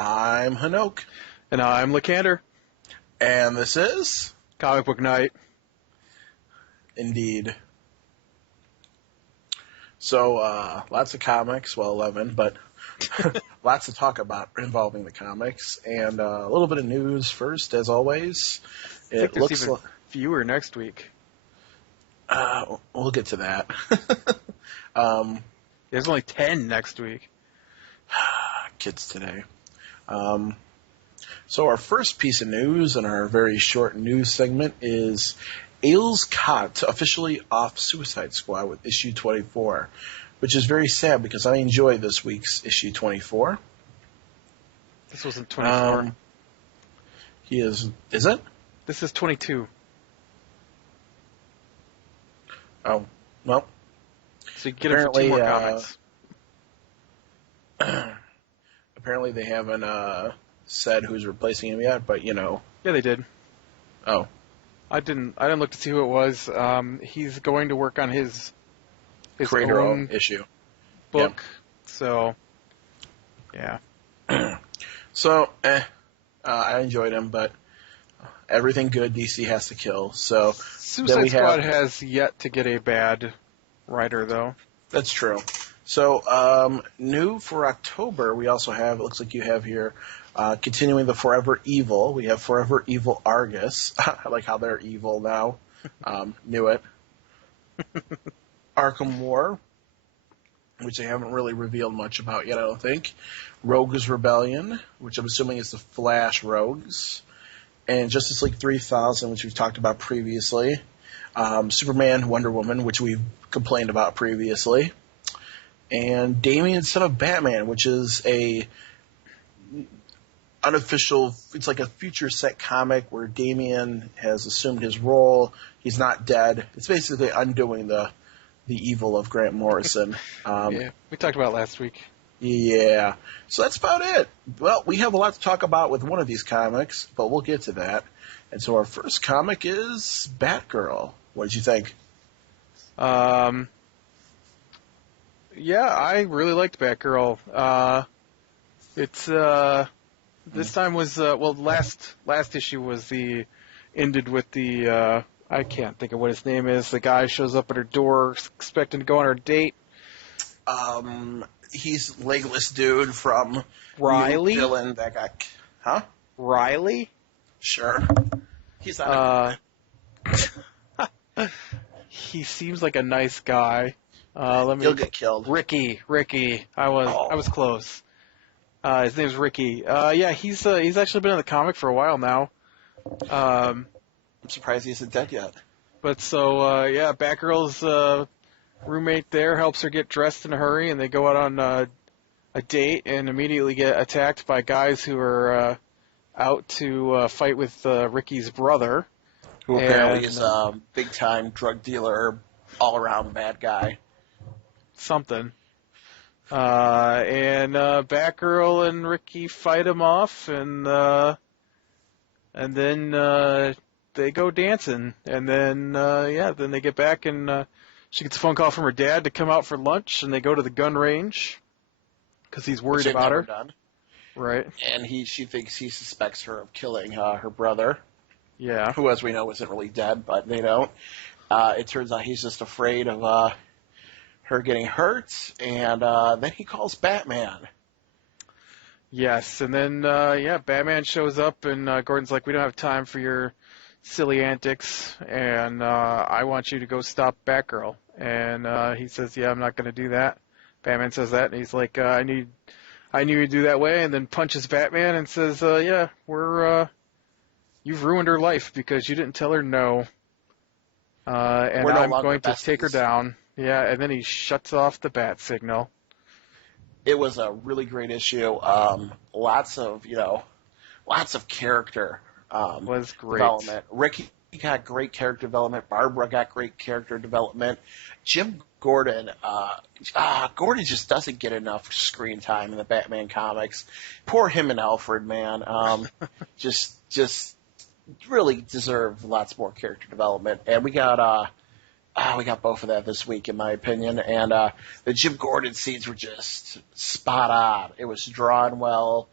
I'm Hanokh. And I'm Lacandor. And this is... Comic Book Night. Indeed. So, lots of comics, well, 11, but lots to talk about involving the comics. And a little bit of news first, as always. I think there's even fewer next week. We'll get to that. There's only 10 next week. Kids today. So our first piece of news in our very short news segment is Ailes Cott officially off Suicide Squad with issue 24, which is very sad because I enjoyed this week's issue 24. This wasn't 24. He is it? This is 22. Oh, well. So you get it for 2 more comics. Apparently they haven't said who's replacing him yet, but you know. Yeah, they did. Oh. I didn't look to see who it was. He's going to work on his creator own issue book. Yep. So, yeah. So, I enjoyed him, but everything good DC has to kill. So Suicide Squad has yet to get a bad writer, though. That's true. So, new for October, we also have, it looks like you have here, continuing the Forever Evil. We have Forever Evil Argus. I like how they're evil now. Knew it. Arkham War, which they haven't really revealed much about yet, I don't think. Rogues Rebellion, which I'm assuming is the Flash Rogues. And Justice League 3000, which we've talked about previously. Superman, Wonder Woman, which we've complained about previously. And Damian, Son of Batman, which is a unofficial, it's like a future set comic where Damian has assumed his role. He's not dead. It's basically undoing the evil of Grant Morrison. Yeah, we talked about it last week. Yeah. So that's about it. Well, we have a lot to talk about with one of these comics, but we'll get to that. And so our first comic is Batgirl. What did you think? Yeah, I really liked Batgirl. It's this time was last issue was ended with the I can't think of what his name is. The guy shows up at her door expecting to go on her date. He's legless dude from Riley. Villain that got, huh? Riley. Sure. He's not. He seems like a nice guy. He'll get killed. Ricky. I was close. His name's Ricky. Yeah, he's actually been in the comic for a while now. I'm surprised he isn't dead yet. But so, yeah, Batgirl's roommate there helps her get dressed in a hurry, and they go out on a date and immediately get attacked by guys who are out to fight with Ricky's brother. Who apparently is a big-time drug dealer, all-around bad guy. Something. And Batgirl and Ricky fight him off, and then they go dancing, and then then they get back, and she gets a phone call from her dad to come out for lunch, and they go to the gun range because he's worried about her. Done. Right. And she suspects her of killing her brother. Yeah. Who, as we know, isn't really dead, but they don't. It turns out he's just afraid of her getting hurt, and then he calls Batman. Yes, and then Batman shows up, and Gordon's like, "We don't have time for your silly antics, and I want you to go stop Batgirl." And he says, "Yeah, I'm not going to do that." Batman says that, and he's like, "I knew you'd do that way," and then punches Batman and says, "Yeah, you've ruined her life because you didn't tell her no, and I'm going to take her down." Yeah, and then he shuts off the bat signal. It was a really great issue. Lots of character was great development. Ricky got great character development. Barbara got great character development. Jim Gordon, Gordon just doesn't get enough screen time in the Batman comics. Poor him and Alfred, man. Just really deserve lots more character development. And we got both of that this week, in my opinion. And the Jim Gordon scenes were just spot on. It was drawn well.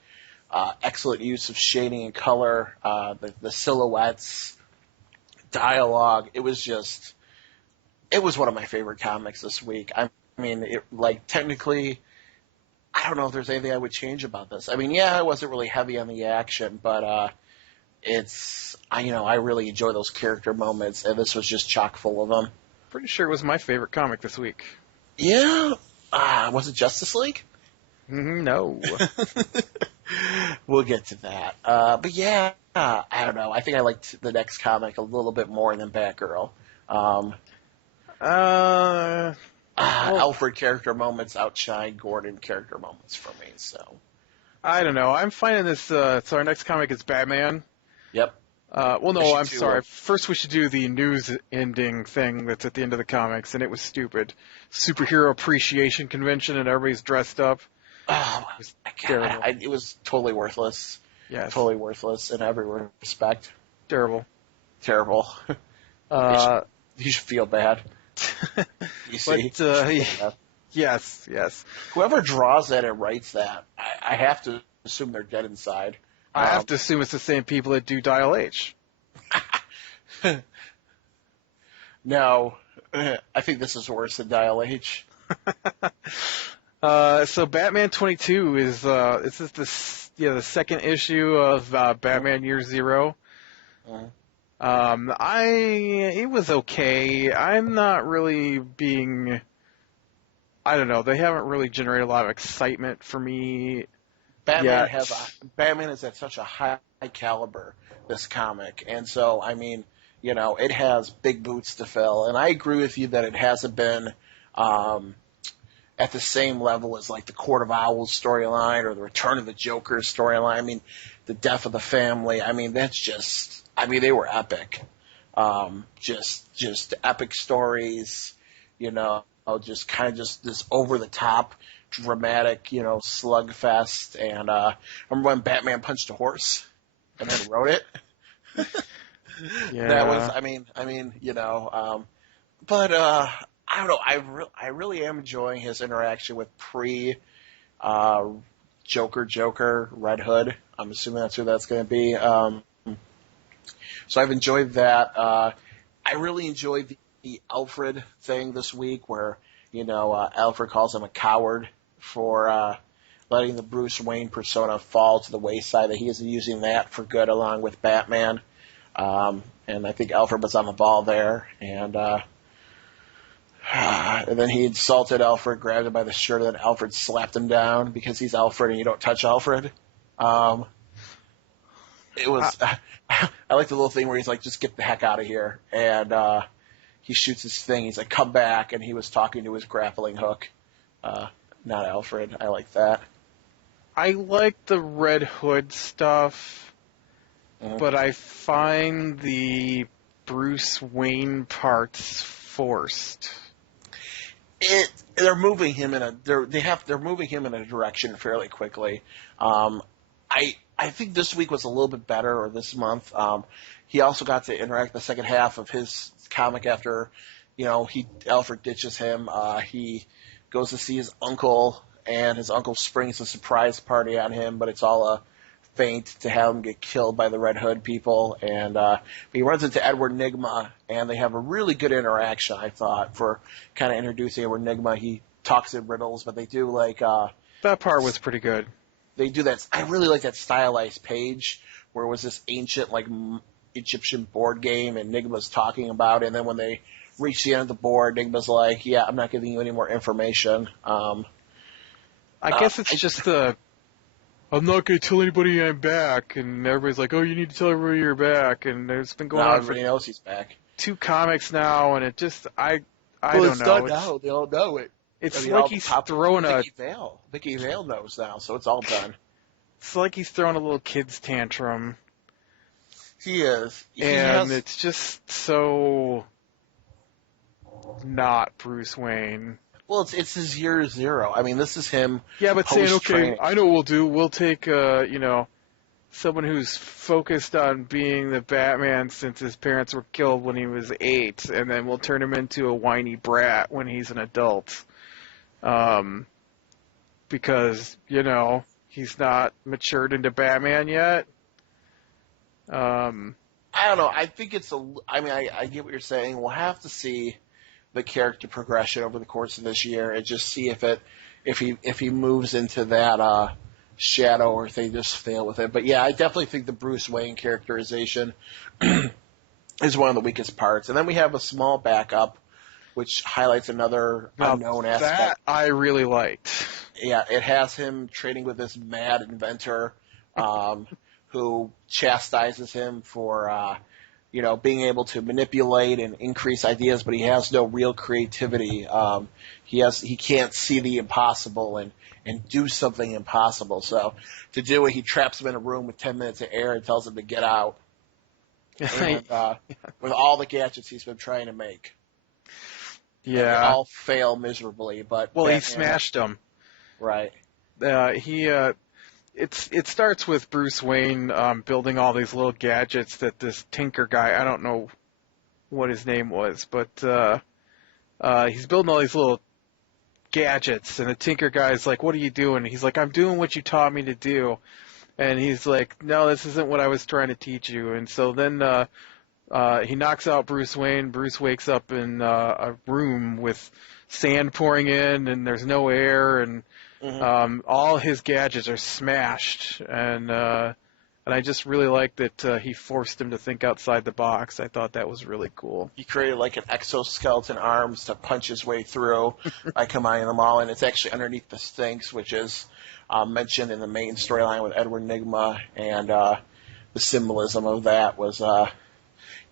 Excellent use of shading and color, the silhouettes, dialogue. It was one of my favorite comics this week. I mean, technically, I don't know if there's anything I would change about this. I mean, yeah, it wasn't really heavy on the action, but I really enjoy those character moments, and this was just chock full of them. Pretty sure it was my favorite comic this week. Yeah, was it Justice League? No. We'll get to that. But yeah, I don't know. I think I liked the next comic a little bit more than Batgirl. Alfred character moments outshine Gordon character moments for me. So I don't know. I'm finding this. So our next comic is Batman. Yep. Well, no, I'm sorry. First, we should do the news ending thing that's at the end of the comics, and it was stupid. Superhero Appreciation Convention, and everybody's dressed up. Oh, it was totally worthless. Yes. Totally worthless in every respect. Terrible. Terrible. You should feel bad. You see? But, yes. Whoever draws that and writes that, I have to assume they're dead inside. I have to assume it's the same people that do Dial H. No, I think this is worse than Dial H. So Batman 22 is the second issue of Batman Year Zero. It was okay. I'm not really being. I don't know. They haven't really generated a lot of excitement for me. Batman is at such a high caliber, this comic, and so I mean, it has big boots to fill, and I agree with you that it hasn't been at the same level as like the Court of Owls storyline or the Return of the Joker storyline. I mean, the death of the family. I mean, they were epic, just epic stories, just kind of just this over the top, dramatic, slugfest. And remember when Batman punched a horse and then wrote it? Yeah. That was, but I don't know. I really am enjoying his interaction with Joker Red Hood. I'm assuming that's who that's going to be. So I've enjoyed that. I really enjoyed the Alfred thing this week, where Alfred calls him a coward for letting the Bruce Wayne persona fall to the wayside. That he is using that for good, along with Batman. And I think Alfred was on the ball there, and then he insulted Alfred, grabbed him by the shirt, and then Alfred slapped him down because he's Alfred and you don't touch Alfred. It was. I like the little thing where he's like, "Just get the heck out of here," and he shoots his thing. He's like, "Come back," and he was talking to his grappling hook, not Alfred. I like that. I like the Red Hood stuff, but I find the Bruce Wayne parts forced. They're moving him in they're moving him in a direction fairly quickly. I think this week was a little bit better, or this month. He also got to interact the second half of his comic after, Alfred ditches him. He goes to see his uncle, and his uncle springs a surprise party on him, but it's all a feint to have him get killed by the Red Hood people. And he runs into Edward Nygma, and they have a really good interaction, I thought, for kind of introducing Edward Nygma. He talks in riddles, but they do that part was pretty good. They do that. I really like that stylized page where it was this ancient Egyptian board game, and Nygma's talking about it. And then when they reach the end of the board, Nygma's like, "Yeah, I'm not giving you any more information." I guess it's just I'm not going to tell anybody I'm back, and everybody's like, "Oh, you need to tell everybody you're back," and it's been going on everybody knows he's back. 2 comics now, and it just I don't know. It's done now. They all know it. It's like he's throwing Vicky Vale knows now, so it's all done. It's like he's throwing a little kid's tantrum. He is. It's just so not Bruce Wayne. Well, it's his year 0. I mean, this is him. Yeah, but saying, okay, I know what we'll do. We'll take, someone who's focused on being the Batman since his parents were killed when he was 8, and then we'll turn him into a whiny brat when he's an adult. Because, He's not matured into Batman yet. I don't know. I think it's a. I mean, I get what you're saying. We'll have to see the character progression over the course of this year and just see if he moves into that shadow or if they just fail with it. But yeah, I definitely think the Bruce Wayne characterization is one of the weakest parts. And then we have a small backup, which highlights another unknown aspect. That I really liked. Yeah, it has him trading with this mad inventor who chastises him for being able to manipulate and increase ideas, but he has no real creativity. He can't see the impossible and do something impossible. So to do it, he traps him in a room with 10 minutes of air and tells him to get out. And, with all the gadgets he's been trying to make. Yeah. And they all fail miserably, but he smashed them. Right. It starts with Bruce Wayne building all these little gadgets that this Tinker guy, I don't know what his name was, but he's building all these little gadgets, and the Tinker guy's like, "What are you doing?" He's like, "I'm doing what you taught me to do." And he's like, "No, this isn't what I was trying to teach you." And so then he knocks out Bruce Wayne. Bruce wakes up in a room with sand pouring in, and there's no air, and all his gadgets are smashed. And I just really like that he forced him to think outside the box. I thought that was really cool. He created like an exoskeleton arms to punch his way through by combining them all, and it's actually underneath the Sphinx, which is mentioned in the main storyline with Edward Nygma, and the symbolism of that was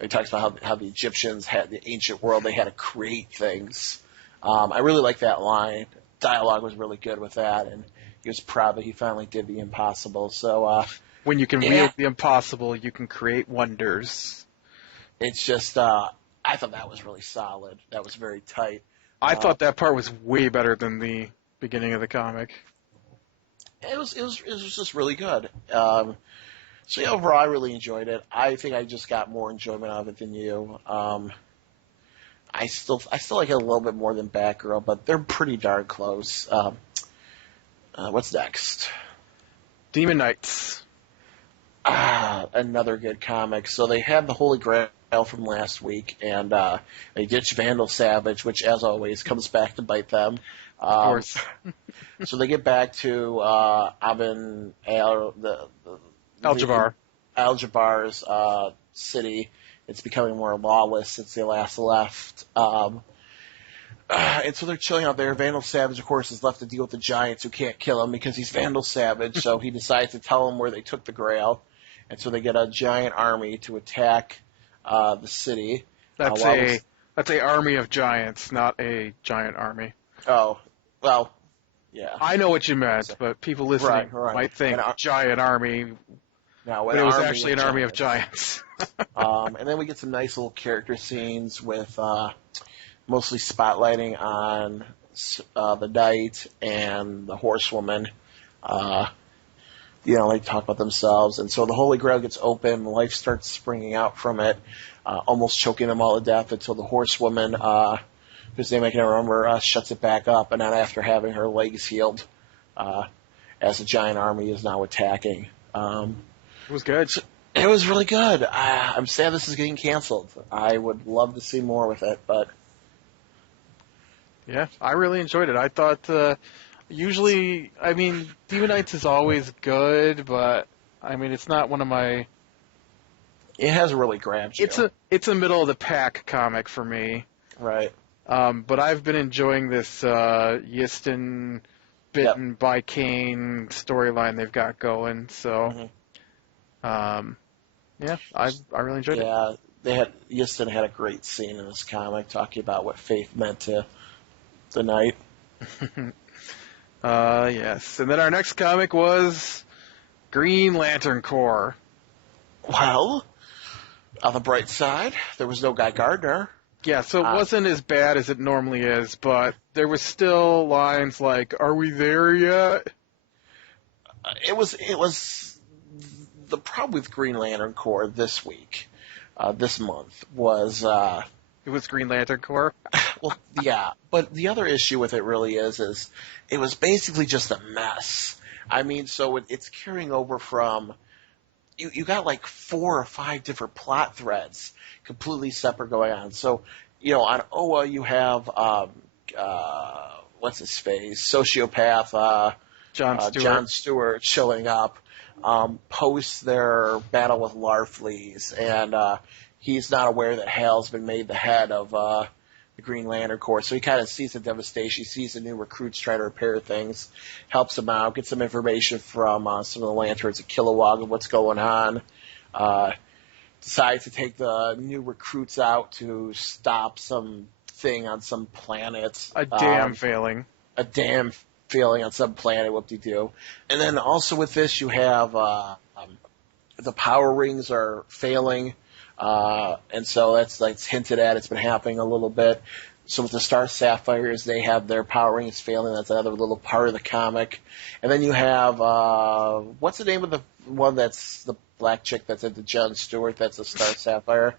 he talks about how the Egyptians had the ancient world, they had to create things. I really like that line. Dialogue was really good with that, and he was proud that he finally did the impossible. So when you can wield the impossible, you can create wonders. It's just I thought that was really solid. That was very tight. I thought that part was way better than the beginning of the comic. It was just really good. So yeah, overall, I really enjoyed it. I think I just got more enjoyment out of it than you. I still like it a little bit more than Batgirl, but they're pretty darn close. What's next? Demon Knights. Another good comic. So they had the Holy Grail from last week, and they ditched Vandal Savage, which, as always, comes back to bite them. Of course. So they get back to Aben Al-Jabbar's city. It's becoming more lawless since they last left. And so they're chilling out there. Vandal Savage, of course, is left to deal with the Giants who can't kill him because he's Vandal Savage, so he decides to tell them where they took the Grail. And so they get a giant army to attack the city. That's a army of giants, not a giant army. Oh, well, yeah. I know what you meant, but people listening might think giant army. No, but it was actually an army of giants. And then we get some nice little character scenes with mostly spotlighting on the Knight and the Horsewoman. They talk about themselves. And so the Holy Grail gets open, life starts springing out from it, almost choking them all to death until the Horsewoman, whose name I can remember, shuts it back up. And then after having her legs healed, as the giant army is now attacking. It was good. It was really good. I'm sad this is getting canceled. I would love to see more with it, but... Yeah, I really enjoyed it. I thought, usually, Demon Knights is always good, but, it's not one of my... It hasn't really grabbed you. It's a middle-of-the-pack comic for me. Right. But I've been enjoying this Yistin bitten by Kane storyline they've got going, so... Yeah, I really enjoyed it. Yeah, Yistin had a great scene in this comic talking about what faith meant to the Knight. Yes. And then our next comic was Green Lantern Corps. Well, on the bright side, there was no Guy Gardner. Yeah, so it wasn't as bad as it normally is, but there was still lines like, "Are we there yet?" It was the problem with Green Lantern Corps this week, this month, was... it was Green Lantern Corps? Well, yeah, but the other issue with it really is it was basically just a mess. I mean, so it's carrying over from you got like 4 or 5 different plot threads completely separate going on. So, on Oa you have what's his face, sociopath Jon Stewart. Jon Stewart showing up post their battle with Larfleeze, and he's not aware that Hal's been made the head of the Green Lantern Corps. So he kind of sees the devastation. He sees the new recruits trying to repair things, helps them out, gets some information from some of the Lanterns at Kilowog of what's going on. Decides to take the new recruits out to stop some thing on some planet. A dam failing. A dam failing on some planet, whoop-de-doo. And then also with this, you have the power rings are failing. And so that's hinted at. It's been happening a little bit. So with the Star Sapphires, they have their power rings failing. That's another little part of the comic. And then you have, what's the name of the one that's the black chick that's into Jon Stewart? That's a Star Sapphire.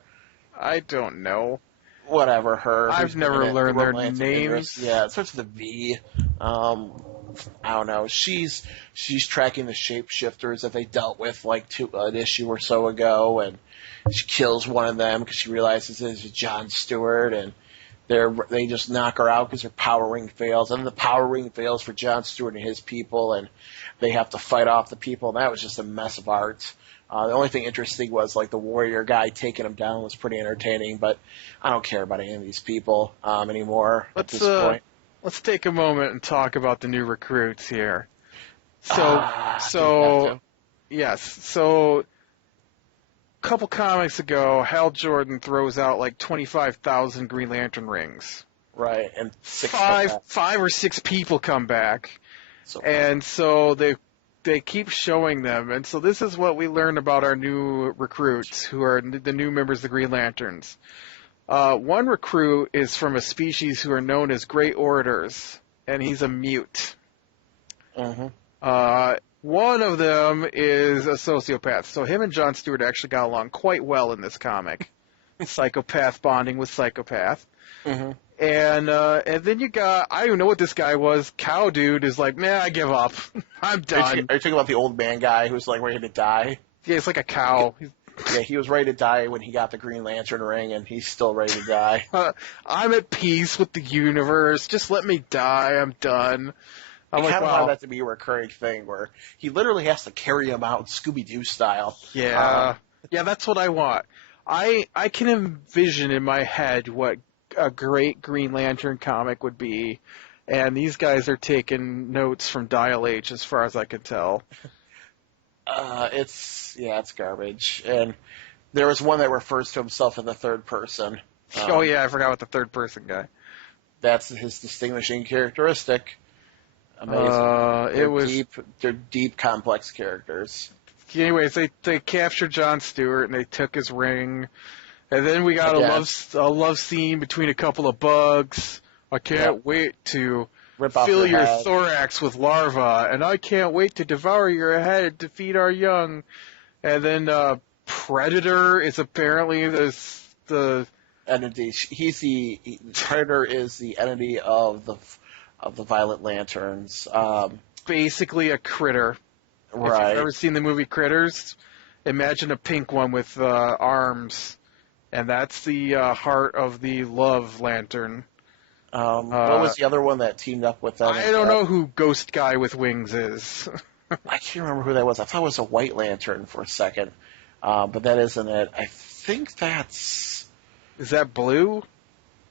I don't know. Whatever, her. I've never learned their names. Yeah, it starts with a V. I don't know. She's tracking the shapeshifters that they dealt with like an issue or so ago, and she kills one of them because she realizes it's Jon Stewart, and they just knock her out because her power ring fails, and then the power ring fails for Jon Stewart and his people, and they have to fight off the people, and that was just a mess of art. The only thing interesting was like the warrior guy taking him down was pretty entertaining, but I don't care about any of these people anymore at this point. Let's take a moment and talk about the new recruits here. So a couple comics ago, Hal Jordan throws out like 25,000 Green Lantern rings. Right, and five or six people come back, and so they keep showing them. And so this is what we learned about our new recruits, who are the new members of the Green Lanterns. One recruit is from a species who are known as Great Orators, and he's a mute. Mm-hmm. One of them is a sociopath. So him and Jon Stewart actually got along quite well in this comic. Psychopath bonding with psychopath. Mm-hmm. And then you got, I don't even know what this guy was. Cow Dude is like, man, I give up. I'm done. Are you talking about the old man guy who's like ready to die? Yeah, it's like a cow. Yeah, he was ready to die when he got the Green Lantern ring, and he's still ready to die. I'm at peace with the universe. Just let me die. I'm done. I kind of want that to be a recurring thing where he literally has to carry him out Scooby-Doo style. Yeah. Yeah, that's what I want. I can envision in my head what a great Green Lantern comic would be, and these guys are taking notes from Dial H as far as I can tell. It's garbage. And there was one that refers to himself in the third person. Oh yeah, I forgot about the third person guy. That's his distinguishing characteristic. Amazing. They're deep, complex characters. Anyways, they captured Jon Stewart and they took his ring, and then we got a love scene between a couple of bugs. I can't wait to fill your thorax with larvae, and I can't wait to devour your head to feed our young. And then Predator is apparently the entity. Predator is the entity of the Violet Lanterns. Basically a critter. Right. If you've ever seen the movie Critters, imagine a pink one with arms, and that's the heart of the Love Lantern. What was the other one that teamed up with them? I don't know who Ghost Guy with Wings is. I can't remember who that was. I thought it was a White Lantern for a second, but that isn't it. I think that's... Is that blue?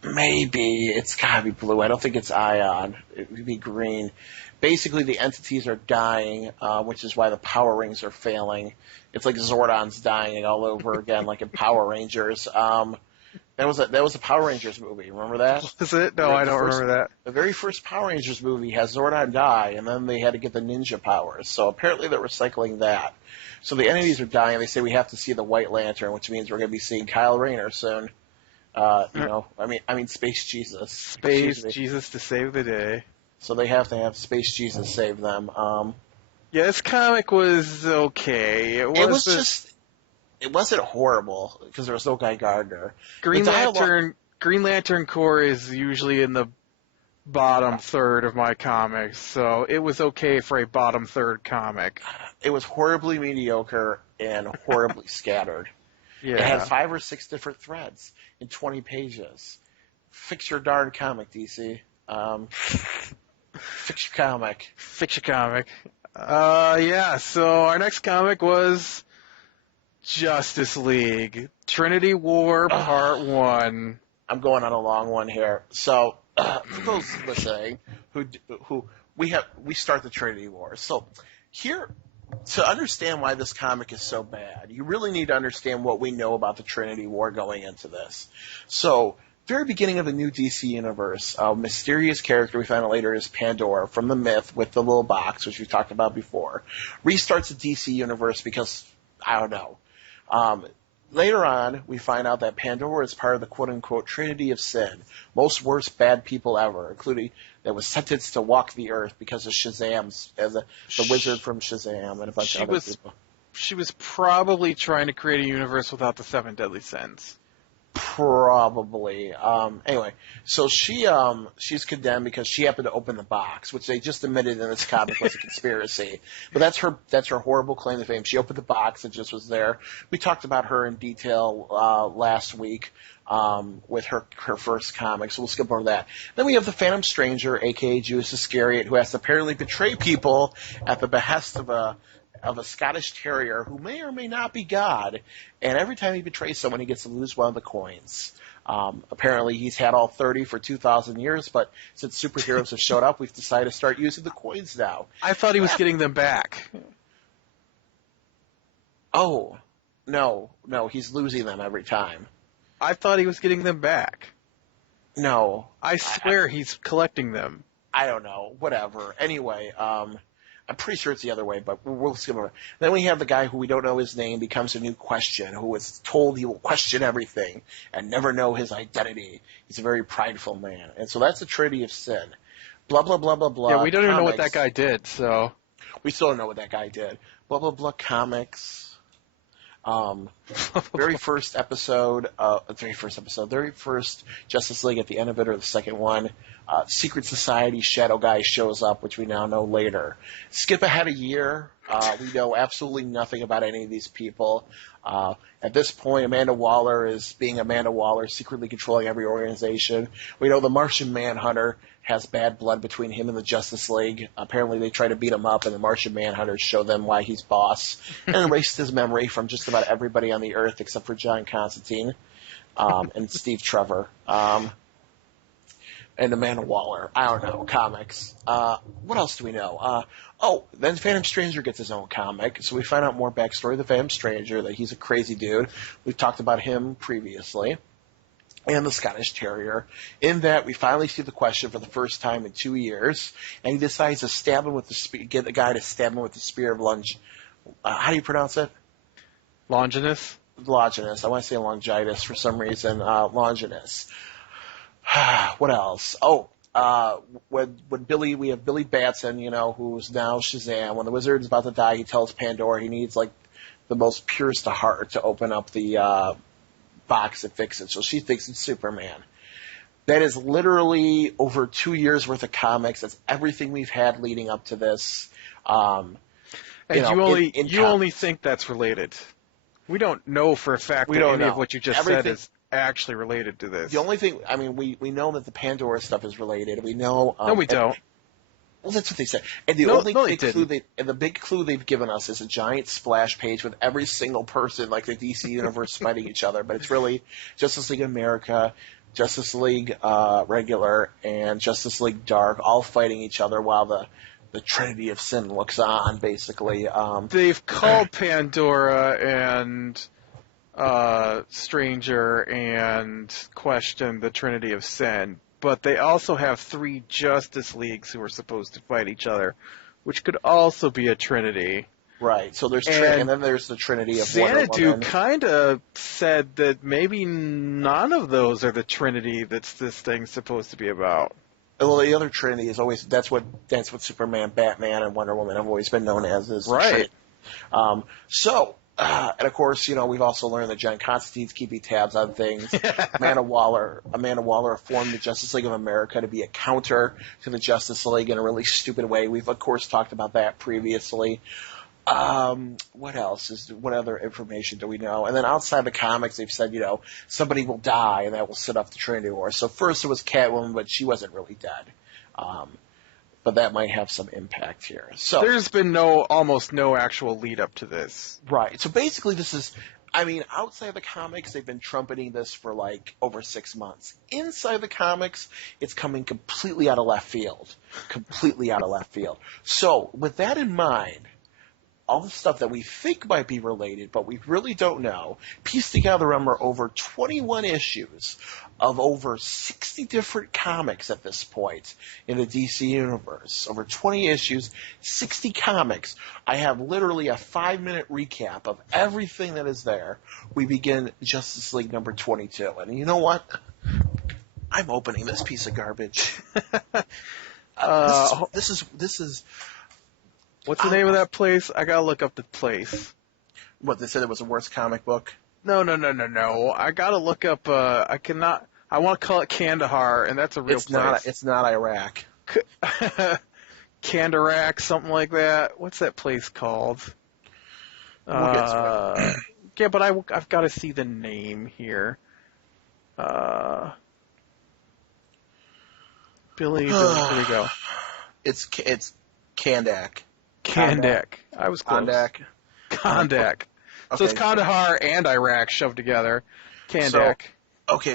Maybe. It's got to be blue. I don't think it's Ion. It would be green. Basically, the entities are dying, which is why the Power Rings are failing. It's like Zordon's dying all over again, like in Power Rangers. That was a Power Rangers movie. Remember that? Was it? No, I don't remember that. The very first Power Rangers movie has Zordon die, and then they had to get the ninja powers. So apparently they're recycling that. So the entities are dying. They say we have to see the White Lantern, which means we're going to be seeing Kyle Rayner soon. I mean Space Jesus. Space Jesus to save the day. So they have to have Space Jesus save them. Yeah, this comic was okay. It wasn't horrible because there was no Guy Gardner. Green Lantern Corps is usually in the bottom third of my comics, so it was okay for a bottom third comic. It was horribly mediocre and horribly scattered. It had Yeah. 5 or 6 different threads in 20 pages. Fix your darn comic, DC. Fix your comic. Fix your comic. Yeah, so our next comic was Justice League. Trinity War Part 1. I'm going on a long one here. So, for those listening who we start the Trinity War. So, here, to understand why this comic is so bad, you really need to understand what we know about the Trinity War going into this. So, very beginning of the new DC universe, a mysterious character we find out later is Pandora from the myth with the little box, which we talked about before, restarts the DC universe because, I don't know. Later on, we find out that Pandora is part of the quote-unquote Trinity of Sin, most worst bad people ever, including that was sentenced to walk the earth because of Shazam's, the wizard from Shazam and a bunch of other people. She was probably trying to create a universe without the 7 deadly sins. Probably. Anyway, so she's condemned because she happened to open the box, which they just admitted in this comic was a conspiracy. But that's her horrible claim to fame. She opened the box, it just was there. We talked about her in detail last week with her first comic, so we'll skip over that. Then we have the Phantom Stranger, aka Judas Iscariot, who has to apparently betray people at the behest of a Scottish Terrier who may or may not be God, and every time he betrays someone, he gets to lose one of the coins. Apparently, he's had all 30 for 2,000 years, but since superheroes have showed up, we've decided to start using the coins now. I thought he was getting them back. Oh, no, he's losing them every time. I thought he was getting them back. No. I swear he's collecting them. I don't know. Whatever. Anyway, I'm pretty sure it's the other way, but we'll skip over. Then we have the guy who we don't know his name becomes a new question, who is told he will question everything and never know his identity. He's a very prideful man. And so that's the Trinity of Sin. Blah, blah, blah, blah, blah. Yeah, we don't even know what comics. that guy did, so. We still don't know what that guy did. Blah, blah, blah, comics. Very first Justice League at the end of it, or the second one, Secret Society Shadow Guy shows up, which we now know later. Skip ahead a year. We know absolutely nothing about any of these people. At this point, Amanda Waller is being Amanda Waller, secretly controlling every organization. We know the Martian Manhunter has bad blood between him and the Justice League. Apparently they try to beat him up, and the Martian Manhunters show them why he's boss, and erased his memory from just about everybody on the Earth except for John Constantine and Steve Trevor. And Amanda Waller. I don't know. Comics. What else do we know? Then Phantom Stranger gets his own comic. So we find out more backstory of the Phantom Stranger, that he's a crazy dude. We've talked about him previously. And the Scottish Terrier. In that, we finally see the Question for the first time in 2 years. And he decides to get the guy to stab him with the spear of how do you pronounce it? Longinus? Longinus. I want to say Longitis for some reason. Longinus. What else? We have Billy Batson, who's now Shazam. When the wizard is about to die, he tells Pandora he needs the most purest of heart to open up the box and fix it. So she thinks it's Superman. That is literally over 2 years worth of comics. That's everything we've had leading up to this. And you only think that's related. We don't know for a fact that any of what you just said is actually related to this. The only thing, we know that the Pandora stuff is related. We know. No, we don't. Well, that's what they said. And the big clue they've given us is a giant splash page with every single person, like the DC universe, fighting each other. But it's really Justice League America, Justice League Regular, and Justice League Dark all fighting each other while the Trinity of Sin looks on, basically. They've called Pandora and Stranger and Question the Trinity of Sin, but they also have 3 Justice Leagues who are supposed to fight each other, which could also be a Trinity. Right, so there's and then there's the Trinity of Wonder Woman. Xanadu kind of said that maybe none of those are the Trinity that's this thing's supposed to be about. Well, the other Trinity is always that's what Superman, Batman, and Wonder Woman have always been known as. Is right. So And of course, we've also learned that John Constantine's keeping tabs on things. Amanda Waller formed the Justice League of America to be a counter to the Justice League in a really stupid way. We've of course talked about that previously. What else? What other information do we know? And then outside the comics, they've said, somebody will die and that will set off the Trinity War. So first it was Catwoman, but she wasn't really dead. But that might have some impact here. So There's been almost no actual lead up to this. right. So basically outside the comics, they've been trumpeting this for like over 6 months. Inside the comics, it's coming completely out of left field. Completely out of left field. So with that in mind, all the stuff that we think might be related, but we really don't know, pieced together are over 21 issues of over 60 different comics at this point in the DC universe. Over 20 issues, 60 comics. I have literally a 5-minute recap of everything that is there. We begin Justice League number 22. And you know what? I'm opening this piece of garbage. This is What's the name of that place? I gotta look up the place. What, they said it was the worst comic book? No. I gotta look up, I want to call it Kandahar, and that's a real place. It's not Iraq. Kandarak, something like that. What's that place called? We'll get to it. Yeah, but I've got to see the name here. Billy, here we go. It's Kandak. Kandak. I was close. Kandak. Okay. So it's Kandahar and Iraq shoved together. Kandak.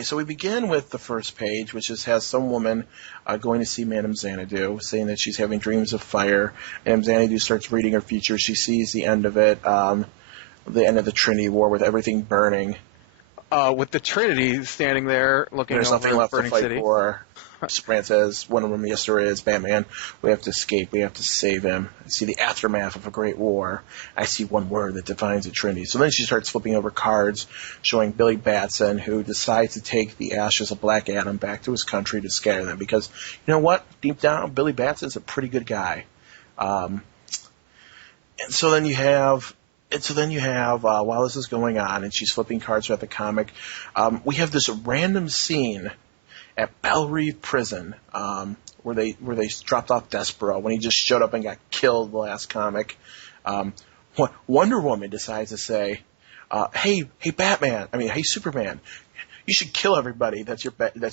So we begin with the first page, which has some woman going to see Madame Xanadu, saying that she's having dreams of fire. Madame Xanadu starts reading her future. She sees the end of it, the end of the Trinity War with everything burning. With the Trinity standing there looking There's over nothing left burning to fight city. for. Superman says, Wonder Woman, yes there is. Batman, we have to escape. We have to save him. I see the aftermath of a great war. I see one word that defines the Trinity. So then she starts flipping over cards, showing Billy Batson, who decides to take the ashes of Black Adam back to his country to scatter them. Because, you know what? Deep down, Billy Batson's a pretty good guy. And so then you have while this is going on, and she's flipping cards throughout the comic, we have this random scene at Belle Reve Prison, where they dropped off Despero when he just showed up and got killed the last comic. Wonder Woman decides to say, "Hey Batman, hey Superman, you should kill everybody that's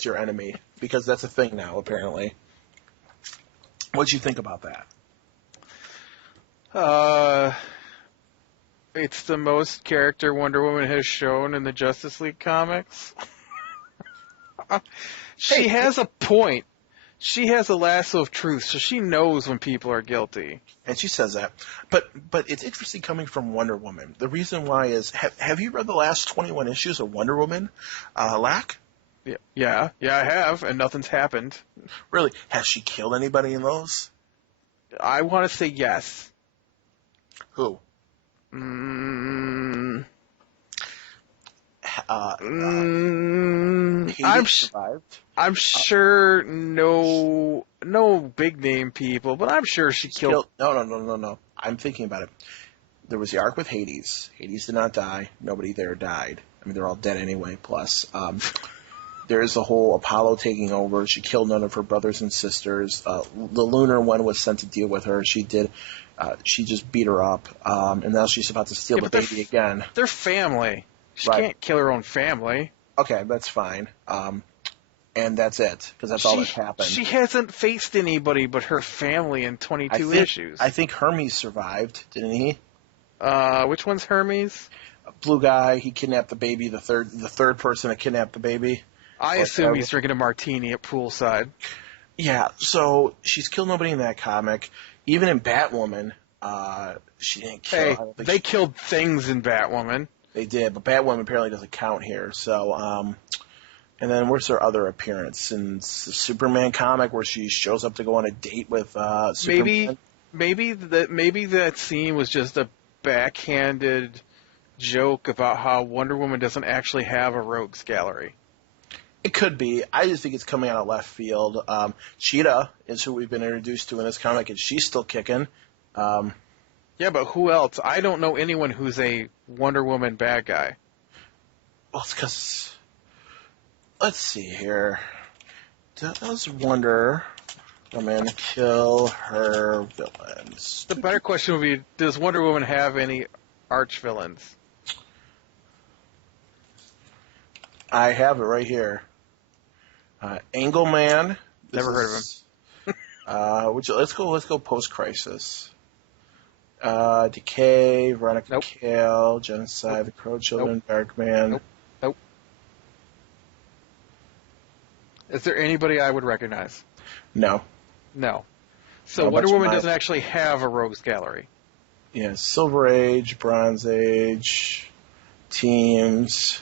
your enemy, because that's a thing now apparently." What'd you think about that? It's the most character Wonder Woman has shown in the Justice League comics. She has a point. She has a lasso of truth, so she knows when people are guilty. And she says that. But it's interesting coming from Wonder Woman. The reason why is, have you read the last 21 issues of Wonder Woman, Lack? Yeah, I have, and nothing's happened. Really? Has she killed anybody in those? I want to say yes. Who? Survived. I'm sure no big name people, but I'm sure she killed. No. I'm thinking about it. There was the arc with Hades. Hades did not die. Nobody there died. They're all dead anyway. Plus, there is the whole Apollo taking over. She killed none of her brothers and sisters. The lunar one was sent to deal with her. She did. She just beat her up. And now she's about to steal the baby again. They're family. She can't kill her own family. Okay, that's fine. And that's it, because that's all that's happened. She hasn't faced anybody but her family in 22 issues. I think Hermes survived, didn't he? Which one's Hermes? Blue guy. He kidnapped the baby. The third person that kidnapped the baby. I assume he's drinking a martini at poolside. Yeah. So she's killed nobody in that comic. Even in Batwoman, she didn't kill. Hey, they killed things in Batwoman. They did, but Batwoman apparently doesn't count here. So, and then where's her other appearance in the Superman comic where she shows up to go on a date with Superman? Maybe that scene was just a backhanded joke about how Wonder Woman doesn't actually have a rogues gallery. It could be. I just think it's coming out of left field. Cheetah is who we've been introduced to in this comic, and she's still kicking. Yeah, but who else? I don't know anyone who's a Wonder Woman bad guy. Well, it's because, let's see here. Does Wonder Woman kill her villains? The better question would be, does Wonder Woman have any arch villains? I have it right here. Angleman. Never heard of him. Let's go post-crisis. Decay, Veronica Nope. Kale, Genocide, The Crow Children, Darkman. Nope. Nope. Is there anybody I would recognize? No. No. So No, Wonder but Woman doesn't actually have a rogues gallery. Yeah, Silver Age, Bronze Age, Teams,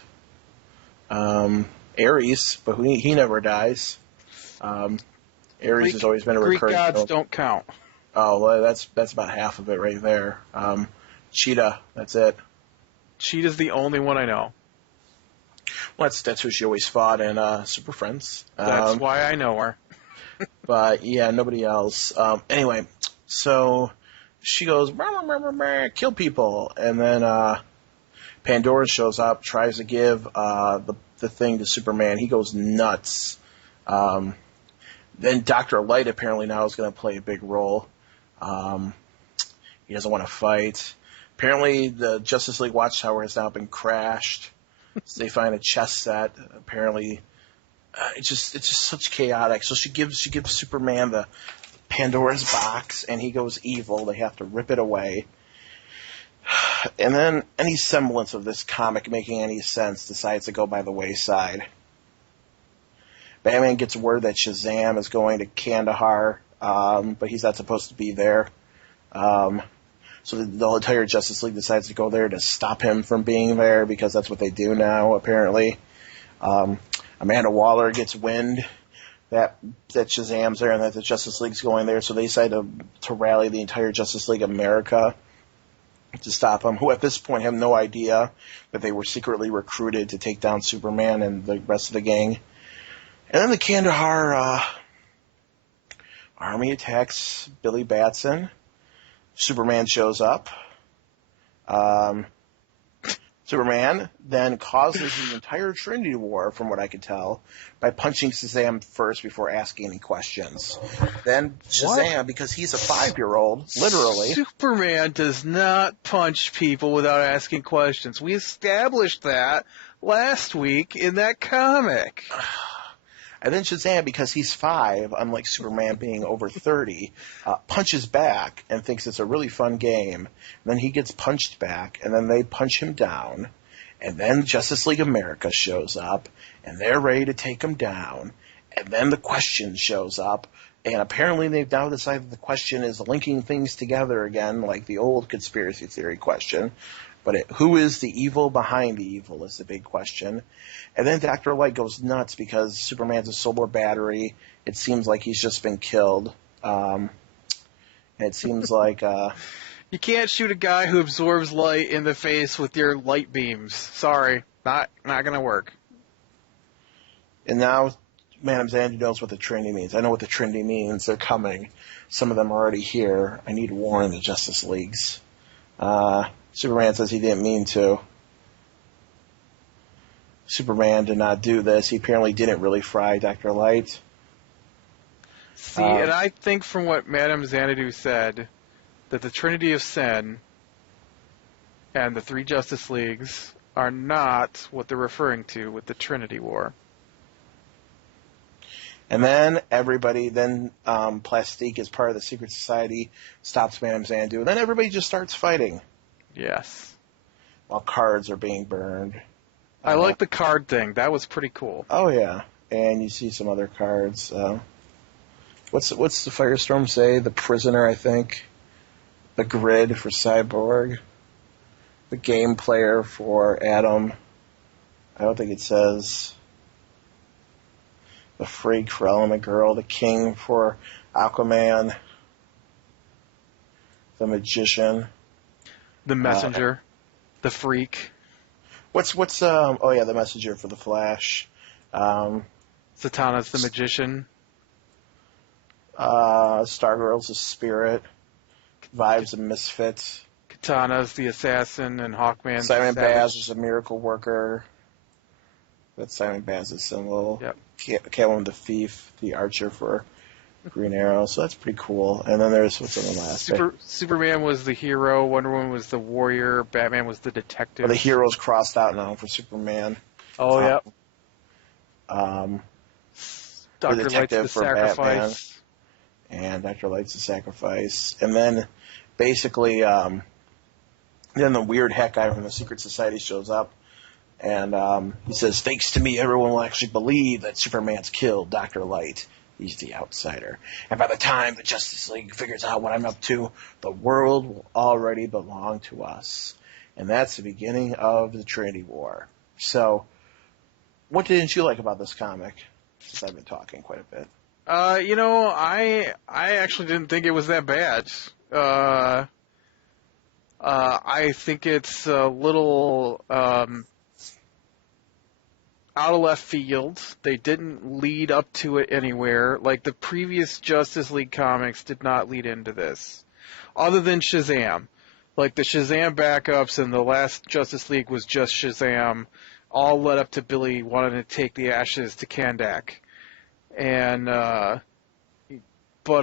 Ares, but he never dies. Ares has always been a Greek recurring gods villain. don't count. Oh, well, that's about half of it right there. Cheetah, that's it. Cheetah's the only one I know. Well, that's who she always fought in Super Friends. That's why I know her. But yeah, nobody else. Anyway, so she goes, "Brr, brr, brr, brr, kill people," and then Pandora shows up, tries to give the thing to Superman. He goes nuts. Then Dr. Light apparently now is going to play a big role. He doesn't want to fight. Apparently, the Justice League Watchtower has now been crashed. So they find a chess set. Apparently, it's just such chaotic. So she gives Superman the Pandora's box, and he goes evil. They have to rip it away. And then any semblance of this comic making any sense decides to go by the wayside. Batman gets word that Shazam is going to Kandahar, but he's not supposed to be there. So the entire Justice League decides to go there to stop him from being there, because that's what they do now, apparently. Amanda Waller gets wind that Shazam's there and that the Justice League's going there, so they decide to rally the entire Justice League America to stop him, who at this point have no idea that they were secretly recruited to take down Superman and the rest of the gang. And then the Kandahar army attacks Billy Batson. Superman shows up. Superman then causes the entire Trinity War, from what I could tell, by punching Shazam first before asking any questions. Then Shazam, because he's a 5-year-old, literally. Superman does not punch people without asking questions. We established that last week in that comic. And then Shazam, because he's 5, unlike Superman being over 30, punches back and thinks it's a really fun game. And then he gets punched back, and then they punch him down. And then Justice League America shows up, and they're ready to take him down. And then the Question shows up, and apparently they've now decided the Question is linking things together again, like the old conspiracy theory question. But who is the evil behind the evil is the big question. And then Dr. Light goes nuts because Superman's a solar battery. It seems like he's just been killed. And it seems like... You can't shoot a guy who absorbs light in the face with your light beams. Sorry, not going to work. And now Madam Xanadu knows what the Trinity means. I know what the Trinity means. They're coming. Some of them are already here. I need to warn the Justice Leagues. Superman says he didn't mean to. Superman did not do this. He apparently didn't really fry Dr. Light. See, and I think from what Madame Xanadu said, that the Trinity of Sin and the 3 Justice Leagues are not what they're referring to with the Trinity War. And then Plastique, as part of the Secret Society, stops Madame Xanadu. And then everybody just starts fighting. Yes. While cards are being burned. I like the card thing. That was pretty cool. Oh, yeah. And you see some other cards. What's the Firestorm say? The Prisoner, I think. The Grid for Cyborg. The Game Player for Atom. I don't think it says. The Freak for Element Girl. The King for Aquaman. The Magician. The Messenger. The Freak. The Messenger for the Flash. Satana's the Magician. Stargirl's a Spirit. Vibes a Misfit. Katana's the assassin, and Hawkman's the Simon savage. Baz is a miracle worker. That's Simon Baz's symbol. Yep. Catwoman the thief, the archer for Green Arrow. So that's pretty cool. And then there's what's on the last page. Superman was the hero, Wonder Woman was the warrior, Batman was the detective. Well, the hero's crossed out now for Superman. Oh, yeah. The Dr. Light's detective the for sacrifice. Batman. And Dr. Light's the sacrifice. And then, basically, then the weird hat guy from the Secret Society shows up. And he says, thanks to me, everyone will actually believe that Superman's killed Dr. Light. He's the outsider. And by the time the Justice League figures out what I'm up to, the world will already belong to us. And that's the beginning of the Trinity War. So, what didn't you like about this comic? Since I've been talking quite a bit. I actually didn't think it was that bad. I think it's a little out of left field. They didn't lead up to it anywhere. Like, the previous Justice League comics did not lead into this. Other than Shazam. Like, the Shazam backups and the last Justice League was just Shazam, all led up to Billy wanting to take the ashes to Kandak. And, but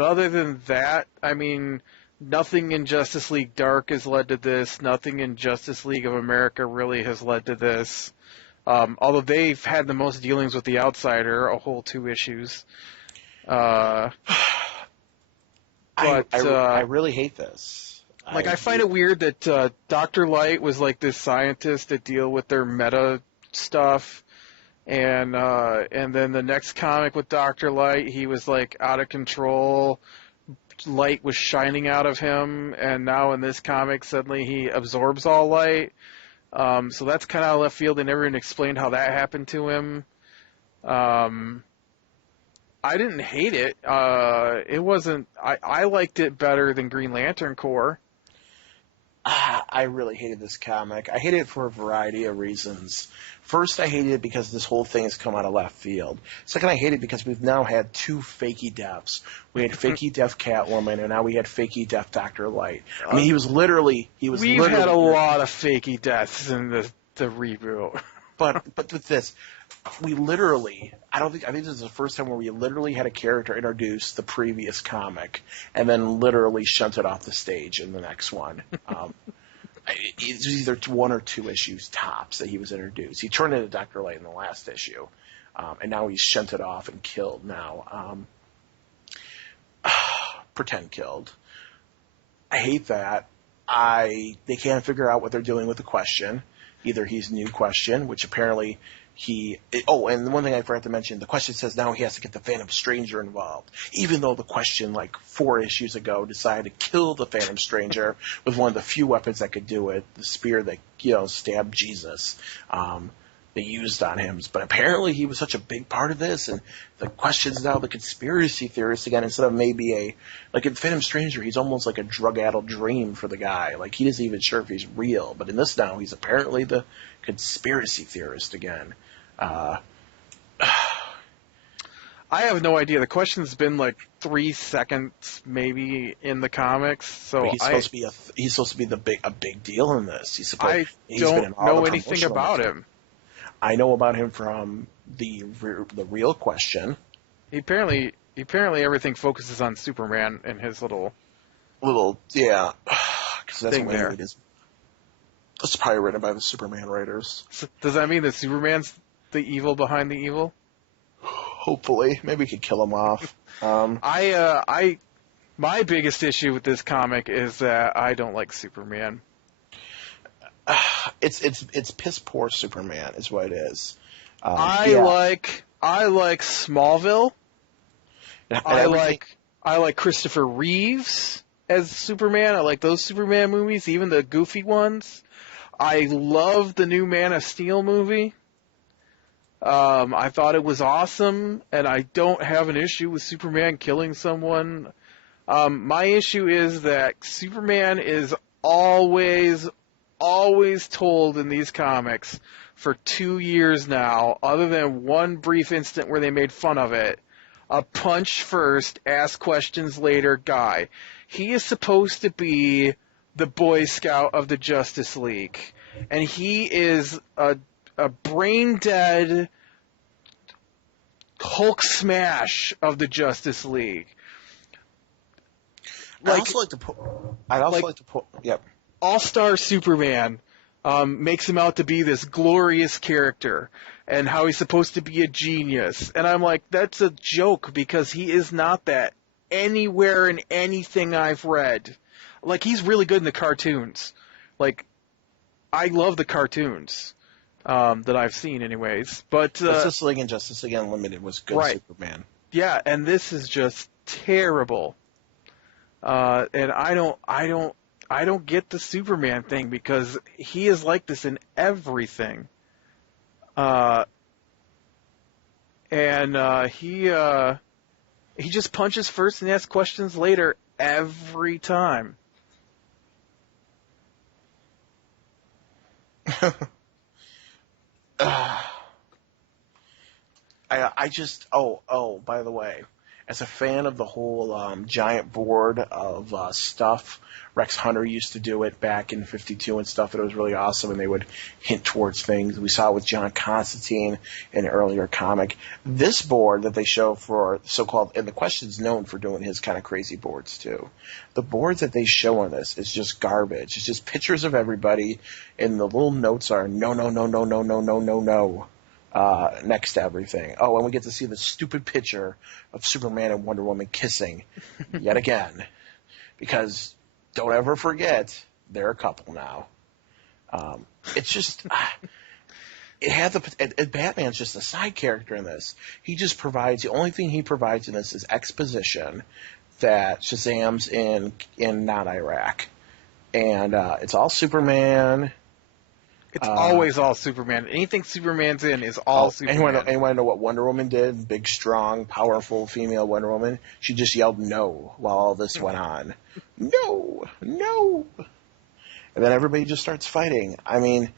other than that, I mean, nothing in Justice League Dark has led to this. Nothing in Justice League of America really has led to this. Although they've had the most dealings with the Outsider, a whole 2 issues. I really hate this. I find it weird that Dr. Light was like this scientist that deal with their meta stuff. And then the next comic with Dr. Light, he was like out of control. Light was shining out of him, and now in this comic, suddenly he absorbs all light. So that's kind of left field. They never even explained how that happened to him. I didn't hate it. It wasn't. I liked it better than Green Lantern Corps. I really hated this comic. I hated it for a variety of reasons. First, I hated it because this whole thing has come out of left field. Second, I hate it because we've now had 2 fakey deaths. We had fakey deaf Catwoman, and now we had fakey deaf Dr. Light. I mean, We've had a lot of fakey deaths in the reboot. But with this, we literally, I think this is the first time where we literally had a character introduce the previous comic and then literally shunted off the stage in the next one. It was either 1 or 2 issues tops that he was introduced. He turned into Dr. Light in the last issue, and now he's shunted off and killed now. Pretend killed. I hate that. They can't figure out what they're doing with the Question. Either he's New Question, which apparently and the one thing I forgot to mention, the Question says now he has to get the Phantom Stranger involved, even though the Question, like 4 issues ago, decided to kill the Phantom Stranger with one of the few weapons that could do it, the spear that, stabbed Jesus. They used on him, but apparently he was such a big part of this, and the Question's now the conspiracy theorist again, instead of maybe like in Phantom Stranger, he's almost like a drug-addled dream for the guy. Like, he isn't even sure if he's real, but in this now, he's apparently the conspiracy theorist again. I have no idea. The Question's been like 3 seconds maybe in the comics, so he's supposed to be a big deal in this. He's don't know anything about him. I know about him from the real Question. Apparently everything focuses on Superman and his little yeah, because that's thing there. That's probably written by the Superman writers. So does that mean that Superman's the evil behind the evil? Hopefully, maybe we could kill him off. My biggest issue with this comic is that I don't like Superman. It's piss poor Superman is what it is. I like Smallville. I like Christopher Reeves as Superman. I like those Superman movies, even the goofy ones. I love the new Man of Steel movie. I thought it was awesome, and I don't have an issue with Superman killing someone. My issue is that Superman is always told in these comics for 2 years now, other than one brief instant where they made fun of it, a punch first, ask questions later guy. He is supposed to be the Boy Scout of the Justice League, and he is a brain dead Hulk smash of the Justice League. I'd also like to put. Yep. All-Star Superman makes him out to be this glorious character and how he's supposed to be a genius. And I'm like, that's a joke because he is not that anywhere in anything I've read. Like, he's really good in the cartoons. Like, I love the cartoons that I've seen anyways. But Justice League and Justice League Unlimited was good Superman. Yeah, and this is just terrible. And I don't get the Superman thing because he is like this in everything. He just punches first and asks questions later every time. By the way, as a fan of the whole giant board of stuff, Rex Hunter used to do it back in 52 and stuff, and it was really awesome, and they would hint towards things. We saw it with John Constantine in an earlier comic. This board that they show for so-called, and the Question's known for doing his kind of crazy boards too. The boards that they show on this is just garbage. It's just pictures of everybody, and the little notes are no, no, no, no, no, no, no, no, no. Next to everything. Oh, and we get to see the stupid picture of Superman and Wonder Woman kissing yet again. Because don't ever forget, they're a couple now. It's just... Batman's just a side character in this. He just provides... The only thing he provides in this is exposition that Shazam's in not Iraq. And it's all Superman... It's always all Superman. Anything Superman's in is all Superman. Anyone know what Wonder Woman did? Big, strong, powerful female Wonder Woman. She just yelled no while all this went on. No, no. And then everybody just starts fighting. I mean,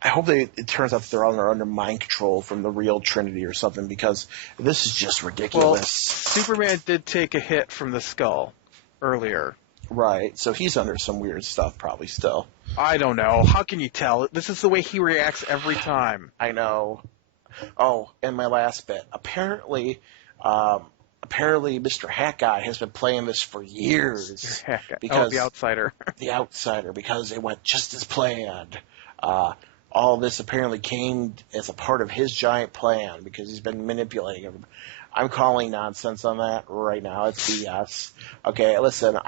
I hope it turns out that they're all under mind control from the real Trinity or something, because this is just ridiculous. Well, Superman did take a hit from the skull earlier. Right, so he's under some weird stuff probably still. I don't know. How can you tell? This is the way he reacts every time. I know. Oh, and my last bit. Apparently Mr. Hat Guy has been playing this for years. Because the Outsider. The Outsider, because it went just as planned. All this apparently came as a part of his giant plan because he's been manipulating him. I'm calling nonsense on that right now. It's BS. Okay, listen.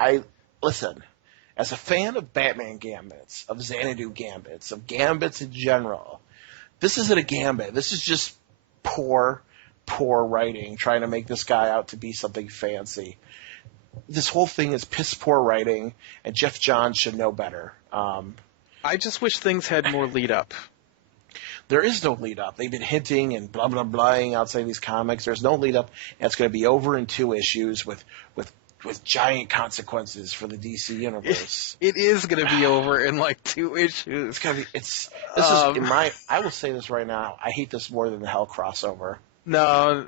As a fan of Batman Gambits, of Xanadu Gambits, of Gambits in general, this isn't a Gambit. This is just poor writing, trying to make this guy out to be something fancy. This whole thing is piss poor writing, and Jeff Johns should know better. I just wish things had more lead up. There is no lead up. They've been hinting and blah blah blahing outside these comics. There's no lead up, and it's going to be over in 2 issues with giant consequences for the DC universe. It is going to be over in like 2 issues. It's going to be. I will say this right now. I hate this more than the Hell crossover. No,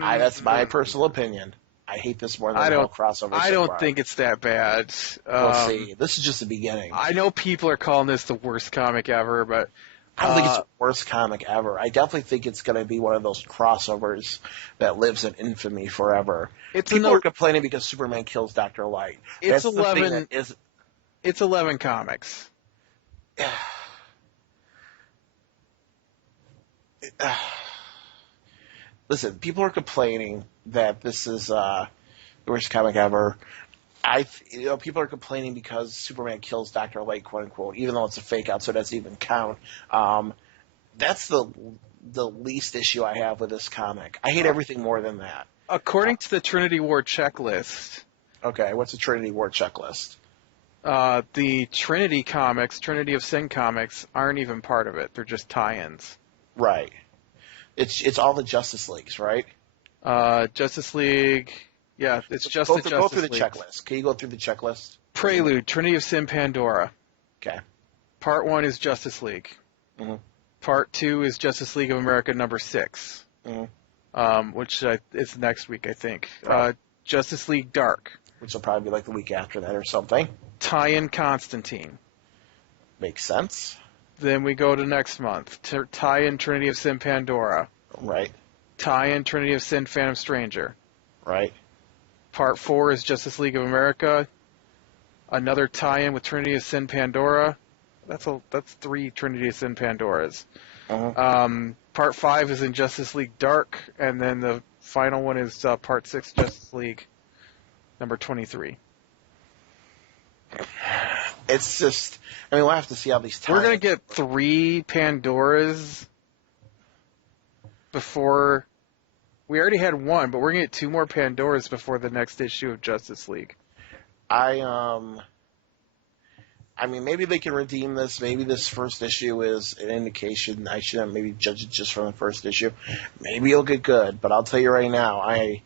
that's my personal opinion. I hate this more than the Hell crossover. I don't think it's that bad. We'll see. This is just the beginning. I know people are calling this the worst comic ever, but I don't think it's the worst comic ever. I definitely think it's going to be one of those crossovers that lives in infamy forever. People are complaining because Superman kills Dr. Light. It's 11. It's 11 comics. Listen, people are complaining that this is the worst comic ever. People are complaining because Superman kills Dr. Light, quote unquote, even though it's a fake out, so it doesn't even count. That's the least issue I have with this comic. I hate everything more than that. According to the Trinity War checklist. Okay, what's the Trinity War checklist? The Trinity comics, Trinity of Sin comics, aren't even part of it. They're just tie-ins. Right. It's all the Justice Leagues, right? Justice League. Yeah, it's just go the Justice League. Go through the League. checklist. Can you go through the checklist? Prelude, Trinity of Sin, Pandora. Okay. Part 1 is Justice League. Mm-hmm. Part 2 is Justice League of America number 6, which is next week, I think. Right. Justice League Dark. Which will probably be like the week after that or something. tie-in Constantine. Makes sense. Then we go to next month. Tie-in Trinity of Sin Pandora. Right. Tie-in Trinity of Sin Phantom Stranger. Right. Part 4 is Justice League of America. Another tie-in with Trinity of Sin Pandora. That's 3 Trinity of Sin Pandoras. Part 5 is Injustice League Dark, and then the final one is Part 6 Justice League number 23. It's just, I mean, we'll have to see how these We're going to get 3 Pandoras before... We already had 1, but we're going to get 2 more Pandoras before the next issue of Justice League. I mean, maybe they can redeem this. Maybe this first issue is an indication. I shouldn't maybe judge it just from the first issue. Maybe it'll get good, but I'll tell you right now, I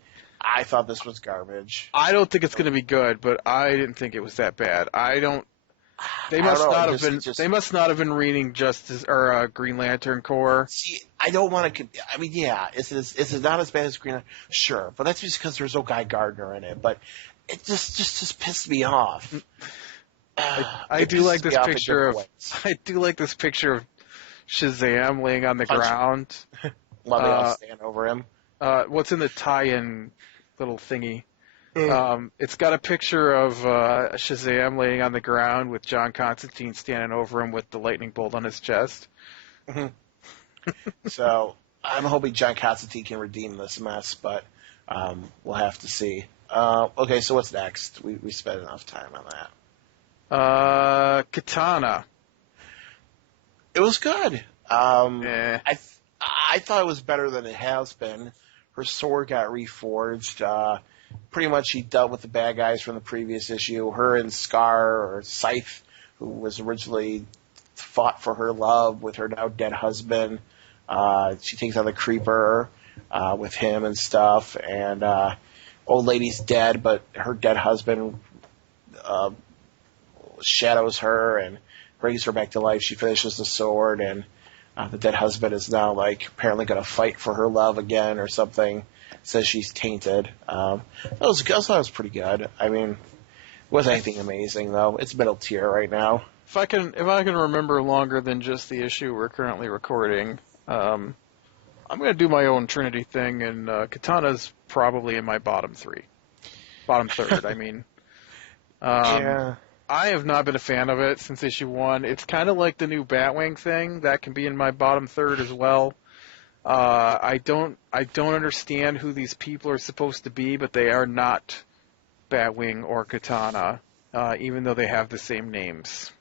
thought this was garbage. I don't think it's going to be good, but I didn't think it was that bad. They must not have been reading Justice or Green Lantern Corps. See, I don't want to. I mean, yeah, is it not as bad as Green Lantern? Sure, but that's just because there's no Guy Gardner in it. But it just pissed me off. I do like this picture of Shazam laying on the ground. While they all stand over him. What's in the tie-in little thingy? It's got a picture of Shazam laying on the ground with John Constantine standing over him with the lightning bolt on his chest. So I'm hoping John Constantine can redeem this mess, but we'll have to see. Okay, so what's next? We spent enough time on that. Katana. It was good. I thought it was better than it has been. Her sword got reforged. Pretty much she dealt with the bad guys from the previous issue. Her and Scar, or Scythe, who was originally fought for her love with her now dead husband. She takes on the Creeper with him and stuff. And old lady's dead, but her dead husband shadows her and brings her back to life. She finishes the sword, and the dead husband is now apparently going to fight for her love again or something. Says she's tainted. I thought it was pretty good. I mean, it wasn't anything amazing though. It's middle tier right now. If I can remember longer than just the issue we're currently recording, I'm going to do my own Trinity thing, and Katana's probably in my bottom third. I mean, Yeah. I have not been a fan of it since issue 1. It's kind of like the new Batwing thing that can be in my bottom third as well. I don't understand who these people are supposed to be, but they are not Batwing or Katana, even though they have the same names.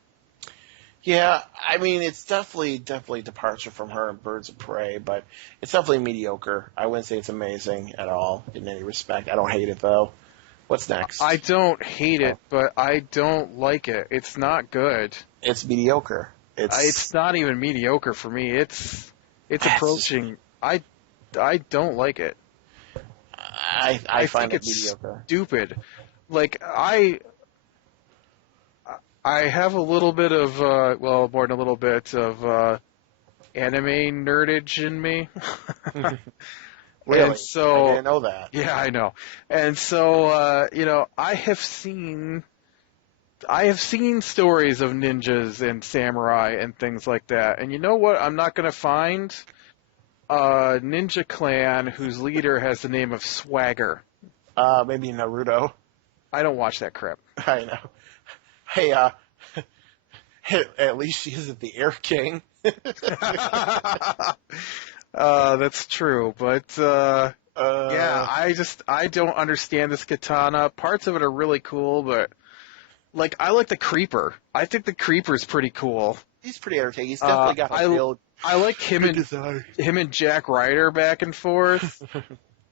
Yeah, I mean, it's definitely departure from her and Birds of Prey, but it's definitely mediocre. I wouldn't say it's amazing at all in any respect. I don't hate it though. What's next? I don't hate it, but I don't like it. It's not good. It's mediocre. It's not even mediocre for me. It's approaching. I don't like it. I find think it it's mediocre. Stupid. I have a little bit of more than a little bit of anime nerdage in me. Really? And so, I didn't know that. Yeah, I know. And so, I have seen stories of ninjas and samurai and things like that. And you know what? I'm not going to find a ninja clan whose leader has the name of Swagger. Maybe Naruto. I don't watch that crap. I know. Hey, at least she isn't the Air King. That's true, but yeah, I don't understand this katana. Parts of it are really cool, but I like the Creeper. I think the Creeper's pretty cool. He's pretty entertaining. He's definitely got a real. I like him and Jack Ryder back and forth.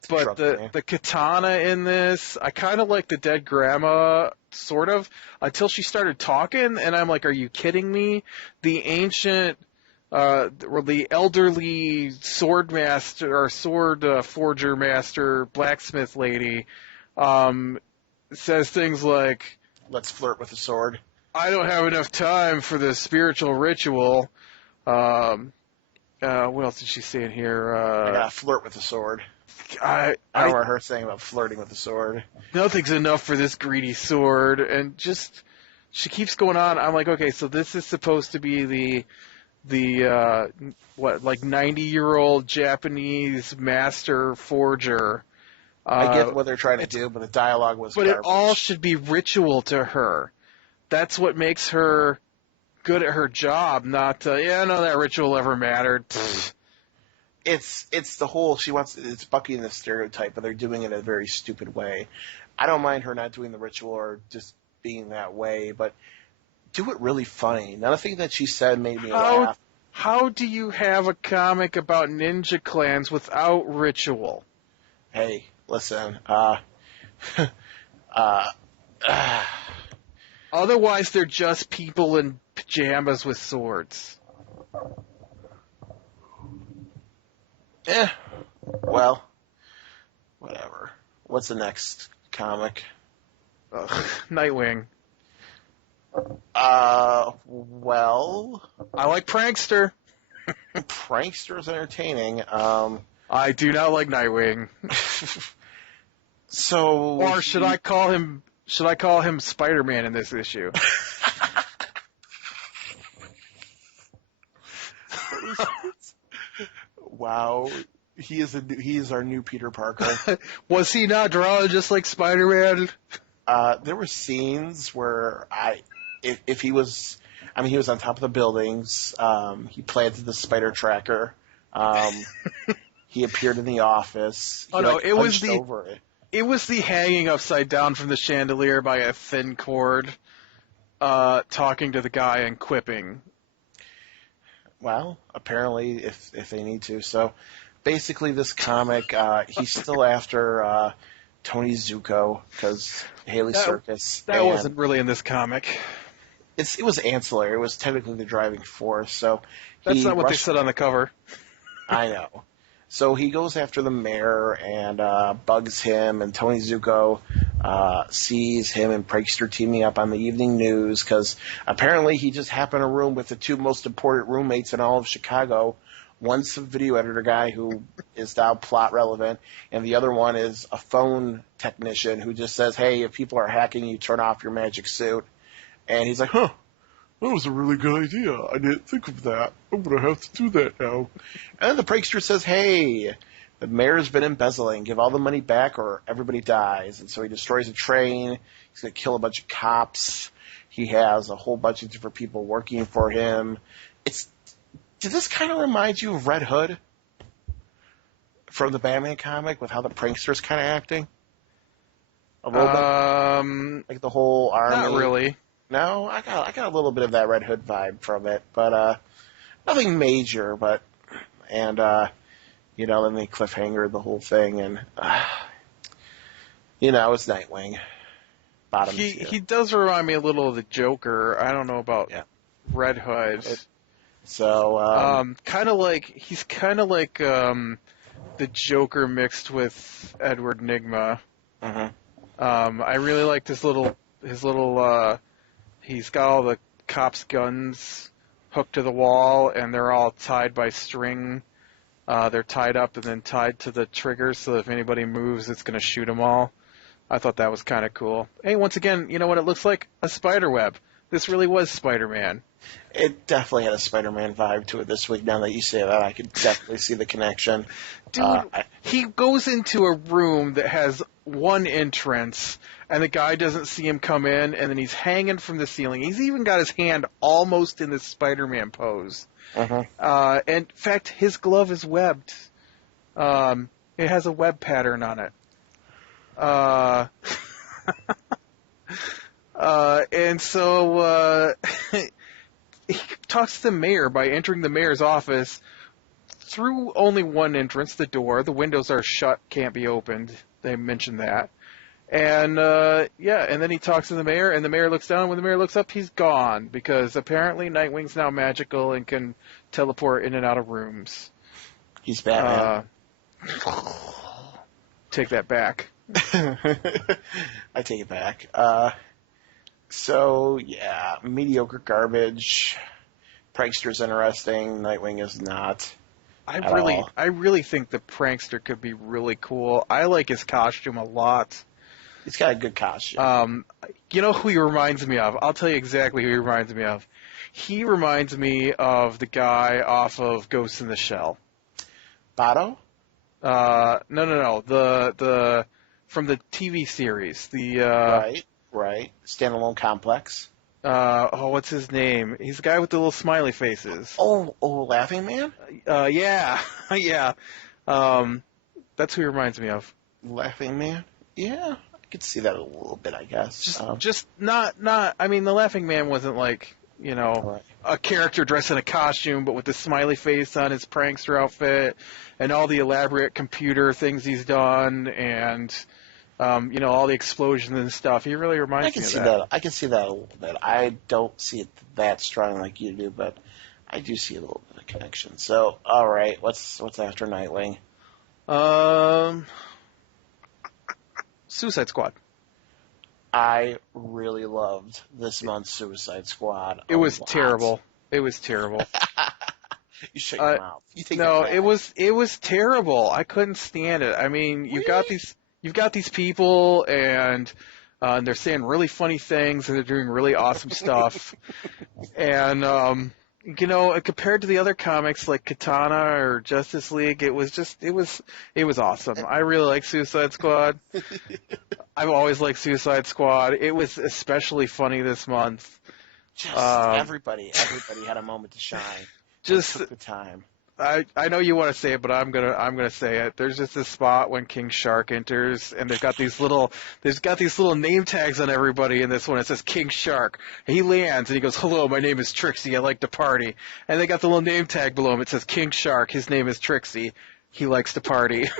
But the katana in this, I kind of like the dead grandma, sort of, until she started talking, and I'm like, are you kidding me? The ancient, or the elderly sword master, or sword forger master, blacksmith lady, says things like, let's flirt with the sword. I don't have enough time for this spiritual ritual. What else did she say in here? I gotta flirt with the sword. I remember her saying about flirting with the sword. Nothing's enough for this greedy sword, and just she keeps going on. I'm like, okay, so this is supposed to be the like 90-year-old Japanese master forger. I get what they're trying to It's do, but the dialogue was But it all garbage. should be ritual to her. That's what makes her good at her job, not, none of that ritual ever mattered. Pfft. It's the whole it's bucking the stereotype, but they're doing it in a very stupid way. I don't mind her not doing the ritual or just being that way, but do it really funny. Nothing that she said made me How, laugh. how do you have a comic about ninja clans without ritual? Hey, listen, uh, Otherwise, they're just people in pajamas with swords. well, whatever. What's the next comic? Ugh, Nightwing. Well, I like Prankster. Prankster's entertaining. I do not like Nightwing. So, Or should I call him Spider-Man in this issue? wow, he is our new Peter Parker. Was he not drawn just like Spider-Man? There were scenes where if he was, I mean, he was on top of the buildings. He planted the spider tracker. He appeared in the office. He, It was over it. It was the hanging upside down from the chandelier by a thin cord, talking to the guy and quipping. Well, apparently, if they need to. So, basically, this comic, he's still after Tony Zuko because Haley Circus. That wasn't really in this comic. It was ancillary. It was technically the driving force. So that's not what they said on the cover. I know. So he goes after the mayor and bugs him, and Tony Zuko sees him and Prankster teaming up on the evening news because apparently he just happened to room with the two most important roommates in all of Chicago. One's a video editor guy who is now plot relevant, and the other one is a phone technician who just says, hey, if people are hacking you, turn off your magic suit. And he's like, huh, that was a really good idea. I didn't think of that. I'm going to have to do that now. And then the prankster says, hey, the mayor's been embezzling. Give all the money back or everybody dies. And so he destroys a train. He's going to kill a bunch of cops. He has a whole bunch of different people working for him. Did this kind of remind you of Red Hood from the Batman comic with how the prankster's kind of acting? A little bit? Like the whole army? Not really. No, I got a little bit of that Red Hood vibe from it, but nothing major. Then they cliffhanger the whole thing, and it's Nightwing. Bottom two. He does remind me a little of the Joker. I don't know about Red Hood. So he's kind of like the Joker mixed with Edward Nygma. Uh-huh. I really liked his little. He's got all the cops' guns hooked to the wall, and they're all tied by string. They're tied up and then tied to the triggers, so if anybody moves, it's going to shoot them all. I thought that was kind of cool. Hey, once again, you know what it looks like? A spider web. This really was Spider-Man. It definitely had a Spider-Man vibe to it this week. Now that you say that, I could definitely see the connection. Dude, he goes into a room that has one entrance, and the guy doesn't see him come in, and then he's hanging from the ceiling. He's even got his hand almost in the Spider-Man pose. Uh-huh. In fact, his glove is webbed. It has a web pattern on it. And so he talks to the mayor by entering the mayor's office through only one entrance, the door. The windows are shut, can't be opened. They mentioned that. And, and then he talks to the mayor, and the mayor looks down. When the mayor looks up, he's gone, because apparently Nightwing's now magical and can teleport in and out of rooms. He's Batman. Take that back. I take it back. Mediocre garbage. Prankster's interesting. Nightwing is not. I really think the Prankster could be really cool. I like his costume a lot. He's got a good costume. You know who he reminds me of? I'll tell you exactly who he reminds me of. He reminds me of the guy off of Ghost in the Shell. Bato? No. The from the TV series. Right. Standalone Complex. What's his name? He's the guy with the little smiley faces. Oh, Laughing Man? Yeah, yeah. That's who he reminds me of. Laughing Man? Yeah, I could see that a little bit, I guess. Just not. I mean, the Laughing Man wasn't like, Right. a character dressed in a costume, but with the smiley face on his prankster outfit, and all the elaborate computer things he's done, and all the explosions and stuff. He really reminds me of that. I can see that a little bit. I don't see it that strong like you do, but I do see a little bit of connection. So, all right, what's after Nightwing? Suicide Squad. I really loved this month's Suicide Squad. It was lot. terrible. It was terrible. You shut your mouth. You think no, it was terrible. I couldn't stand it. I mean, you've got these people, and they're saying really funny things, and they're doing really awesome stuff. And compared to the other comics like Katana or Justice League, it was awesome. I really like Suicide Squad. I've always liked Suicide Squad. It was especially funny this month. Just everybody had a moment to shine. Just took the time. I know you want to say it, but I'm gonna say it. There's just this spot when King Shark enters, and they've got these little name tags on everybody in this one. It says King Shark. And he lands and he goes, "Hello, my name is Trixie. I like to party." And they got the little name tag below him. It says King Shark. His name is Trixie. He likes to party.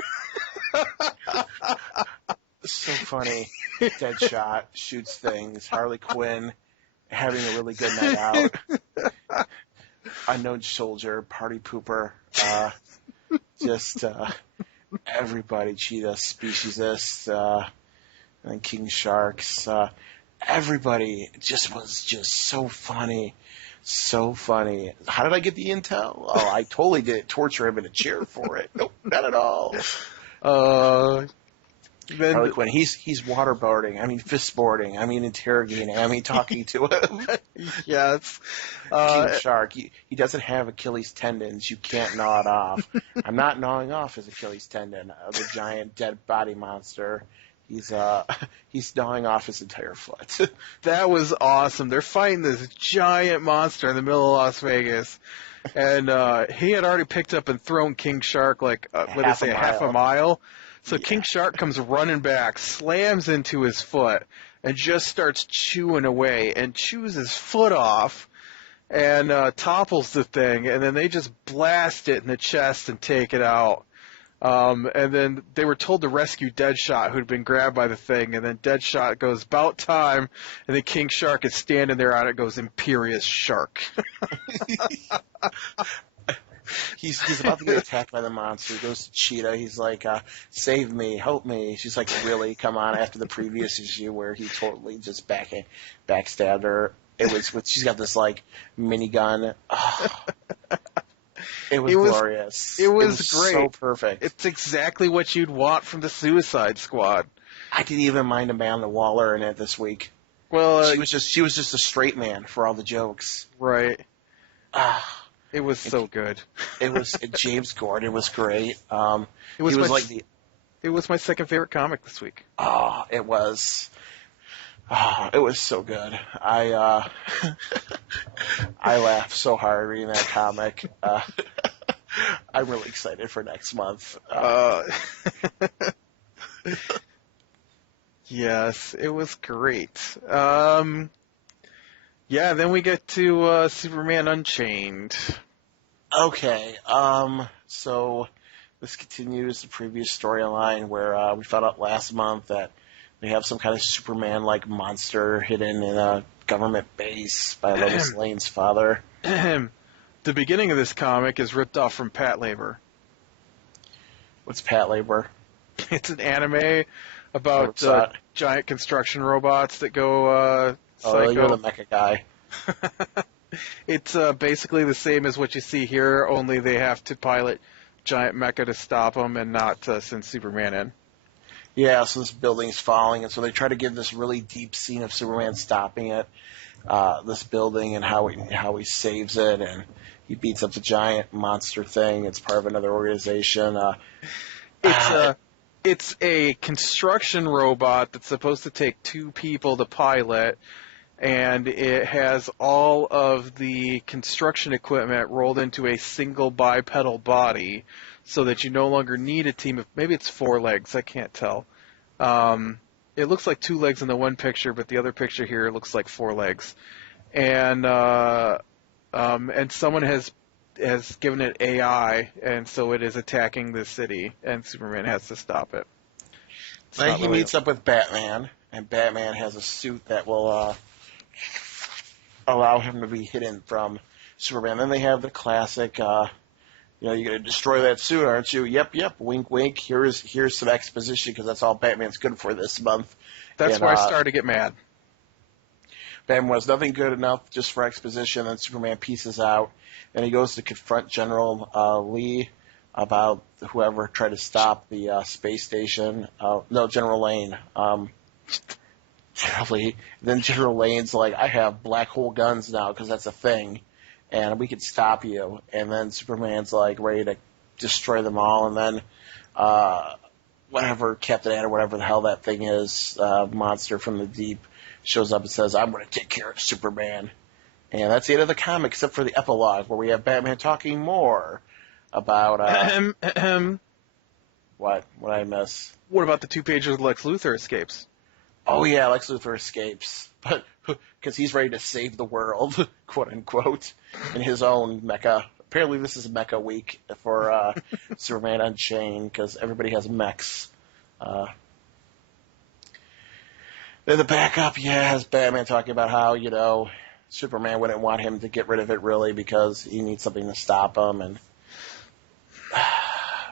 So funny. Deadshot shoots things. Harley Quinn having a really good night out. Unknown Soldier, Party Pooper, everybody, Cheetah, Speciesist, and King Sharks, everybody was just so funny. So funny. How did I get the intel? Oh, I totally did torture him in a chair for it. Nope, not at all. Harley Quinn, he's waterboarding. I mean, fistboarding. I mean, interrogating. I mean, talking to him. Yes. King Shark, he doesn't have Achilles tendons. You can't gnaw it off. I'm not gnawing off his Achilles tendon of the giant dead body monster. He's gnawing off his entire foot. That was awesome. They're fighting this giant monster in the middle of Las Vegas. And he had already picked up and thrown King Shark half a mile. So yeah. King Shark comes running back, slams into his foot, and just starts chewing away and chews his foot off and topples the thing. And then they just blast it in the chest and take it out. And then they were told to rescue Deadshot, who'd been grabbed by the thing. And then Deadshot goes, "About time." And then King Shark is standing there on it, goes, "Imperious Shark." He's about to get attacked by the monster. He goes to Cheetah. He's like, "Save me, help me." She's like, "Really? Come on!" After the previous issue where he totally just backstabbed her, she's got this like minigun. Oh, it was glorious. It was great. So perfect. It's exactly what you'd want from the Suicide Squad. I didn't even mind Amanda Waller in it this week. Well, she was just a straight man for all the jokes. Right. It was so good. It was James Gordon was great. It was my second favorite comic this week. Oh, it was. Oh, it was so good. I laughed so hard reading that comic. I'm really excited for next month. Yes, it was great. Yeah, then we get to Superman Unchained. Okay, so this continues the previous storyline where we found out last month that they have some kind of Superman-like monster hidden in a government base by Lois Lane's father. The beginning of this comic is ripped off from Pat Labor. What's Pat Labor? It's an anime about giant construction robots that go psycho. You're the mecha guy. It's basically the same as what you see here, only they have to pilot giant mecha to stop them and not send Superman in. Yeah, so this building's falling, and so they try to give this really deep scene of Superman stopping it, this building, and how he saves it, and he beats up the giant monster thing. It's part of another organization. It's Uh, a it's a construction robot that's supposed to take two people to pilot, and it has all of the construction equipment rolled into a single bipedal body, so that you no longer need a team of, maybe it's four legs, I can't tell. It looks like two legs in the one picture, but the other picture here looks like four legs. And someone has given it AI, and so it is attacking the city, and Superman has to stop it. then he meets up with Batman, and Batman has a suit that will allow him to be hidden from Superman. Then they have the classic, you're going to destroy that suit, aren't you? Yep, yep, wink, wink. Here's some exposition, because that's all Batman's good for this month. That's And, why I started to get mad. Batman was nothing good enough just for exposition, then Superman pieces out, and he goes to confront General Lee about whoever tried to stop the space station. No, General Lane. General Lee. Then General Lane's like, I have black hole guns now, because that's a thing, and we can stop you. And then Superman's like ready to destroy them all, and then whatever Captain Ant or whatever the hell that thing is, monster from the deep, shows up and says, I'm going to take care of Superman. And that's the end of the comic, except for the epilogue, where we have Batman talking more about... What? What did I miss? What about the 2 pages of Lex Luthor escapes? Oh, yeah, Lex Luthor escapes. But because he's ready to save the world, quote unquote, in his own mecha. Apparently this is Mecha Week for Superman Unchained, because everybody has mechs. Then the backup, has Batman talking about how, Superman wouldn't want him to get rid of it, really, because he needs something to stop him, and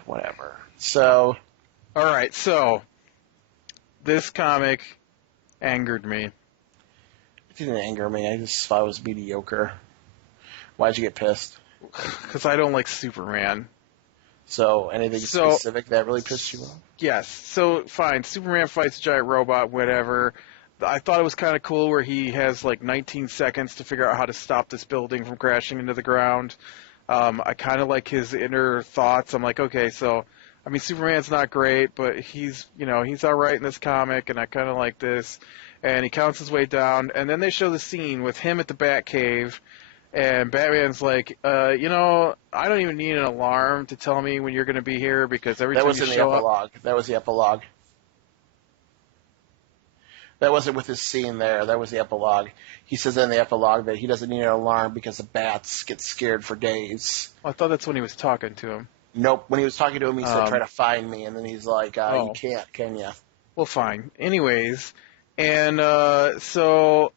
whatever. So... All right, so this comic angered me. It didn't anger me. I just thought it was mediocre. Why'd you get pissed? Because I don't like Superman. So, anything specific that really pissed you off? Yes. So, fine. Superman fights a giant robot, whatever. I thought it was kind of cool where he has like 19 seconds to figure out how to stop this building from crashing into the ground. I kind of like his inner thoughts. I'm like, okay, so, I mean, Superman's not great, but he's all right in this comic, and I kind of like this. And he counts his way down, and then they show the scene with him at the Batcave, and Batman's like, I don't even need an alarm to tell me when you're going to be here, because every time you show up... That was in the epilogue. That was the epilogue. That wasn't with his scene there. That was the epilogue. He says in the epilogue that he doesn't need an alarm because the bats get scared for days. I thought that's when he was talking to him. Nope. When he was talking to him, he said, try to find me. And then he's like, you can't, can you? Well, fine. Anyways, and so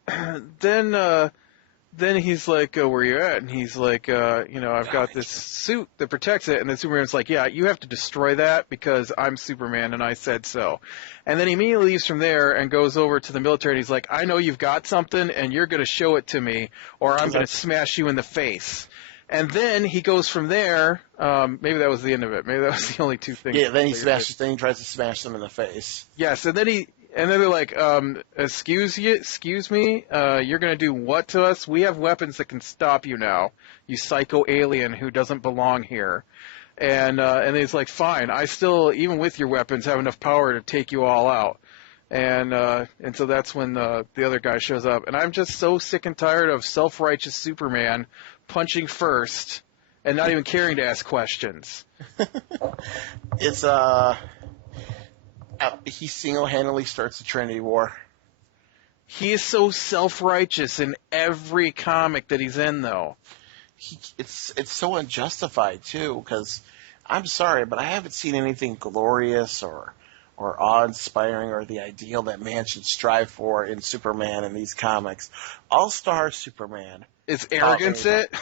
then he's like, where you at? And he's like, I've got this suit that protects it. And then Superman's like, yeah, you have to destroy that because I'm Superman and I said so. And then he immediately leaves from there and goes over to the military, and he's like, I know you've got something and you're going to show it to me, or I'm going to smash you in the face. And then he goes from there. Maybe that was the end of it. Maybe that was the only two things. Yeah, then he smashes. Then he tries to smash them in the face. Yes, and then they're like, excuse me, you're gonna do what to us? We have weapons that can stop you now, you psycho alien who doesn't belong here. And he's like, fine, I still, even with your weapons, have enough power to take you all out. And so that's when the other guy shows up. And I'm just so sick and tired of self-righteous Superman punching first and not even caring to ask questions. It's he single-handedly starts the Trinity War. He is so self-righteous in every comic that he's in, though. It's so unjustified too, because I'm sorry, but I haven't seen anything glorious or awe-inspiring or the ideal that man should strive for in Superman in these comics. All-Star Superman. Is arrogance it?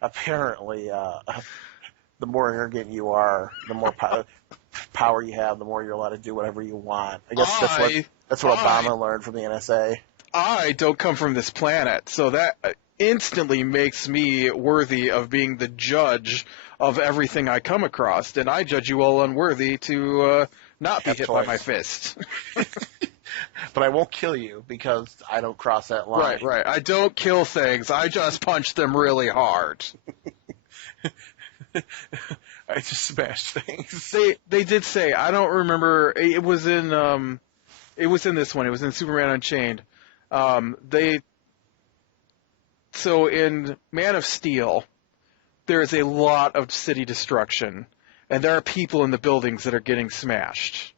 Apparently, the more arrogant you are, the more power you have, the more you're allowed to do whatever you want. I guess that's what Obama learned from the NSA. I don't come from this planet, so that instantly makes me worthy of being the judge of everything I come across, and I judge you all unworthy to not be have hit by my choice. fist. But I won't kill you because I don't cross that line. Right. I don't kill things. I just punch them really hard. I just smash things. They did say, I don't remember, it was in this one. It was in Superman Unchained. So in Man of Steel, there is a lot of city destruction, and there are people in the buildings that are getting smashed.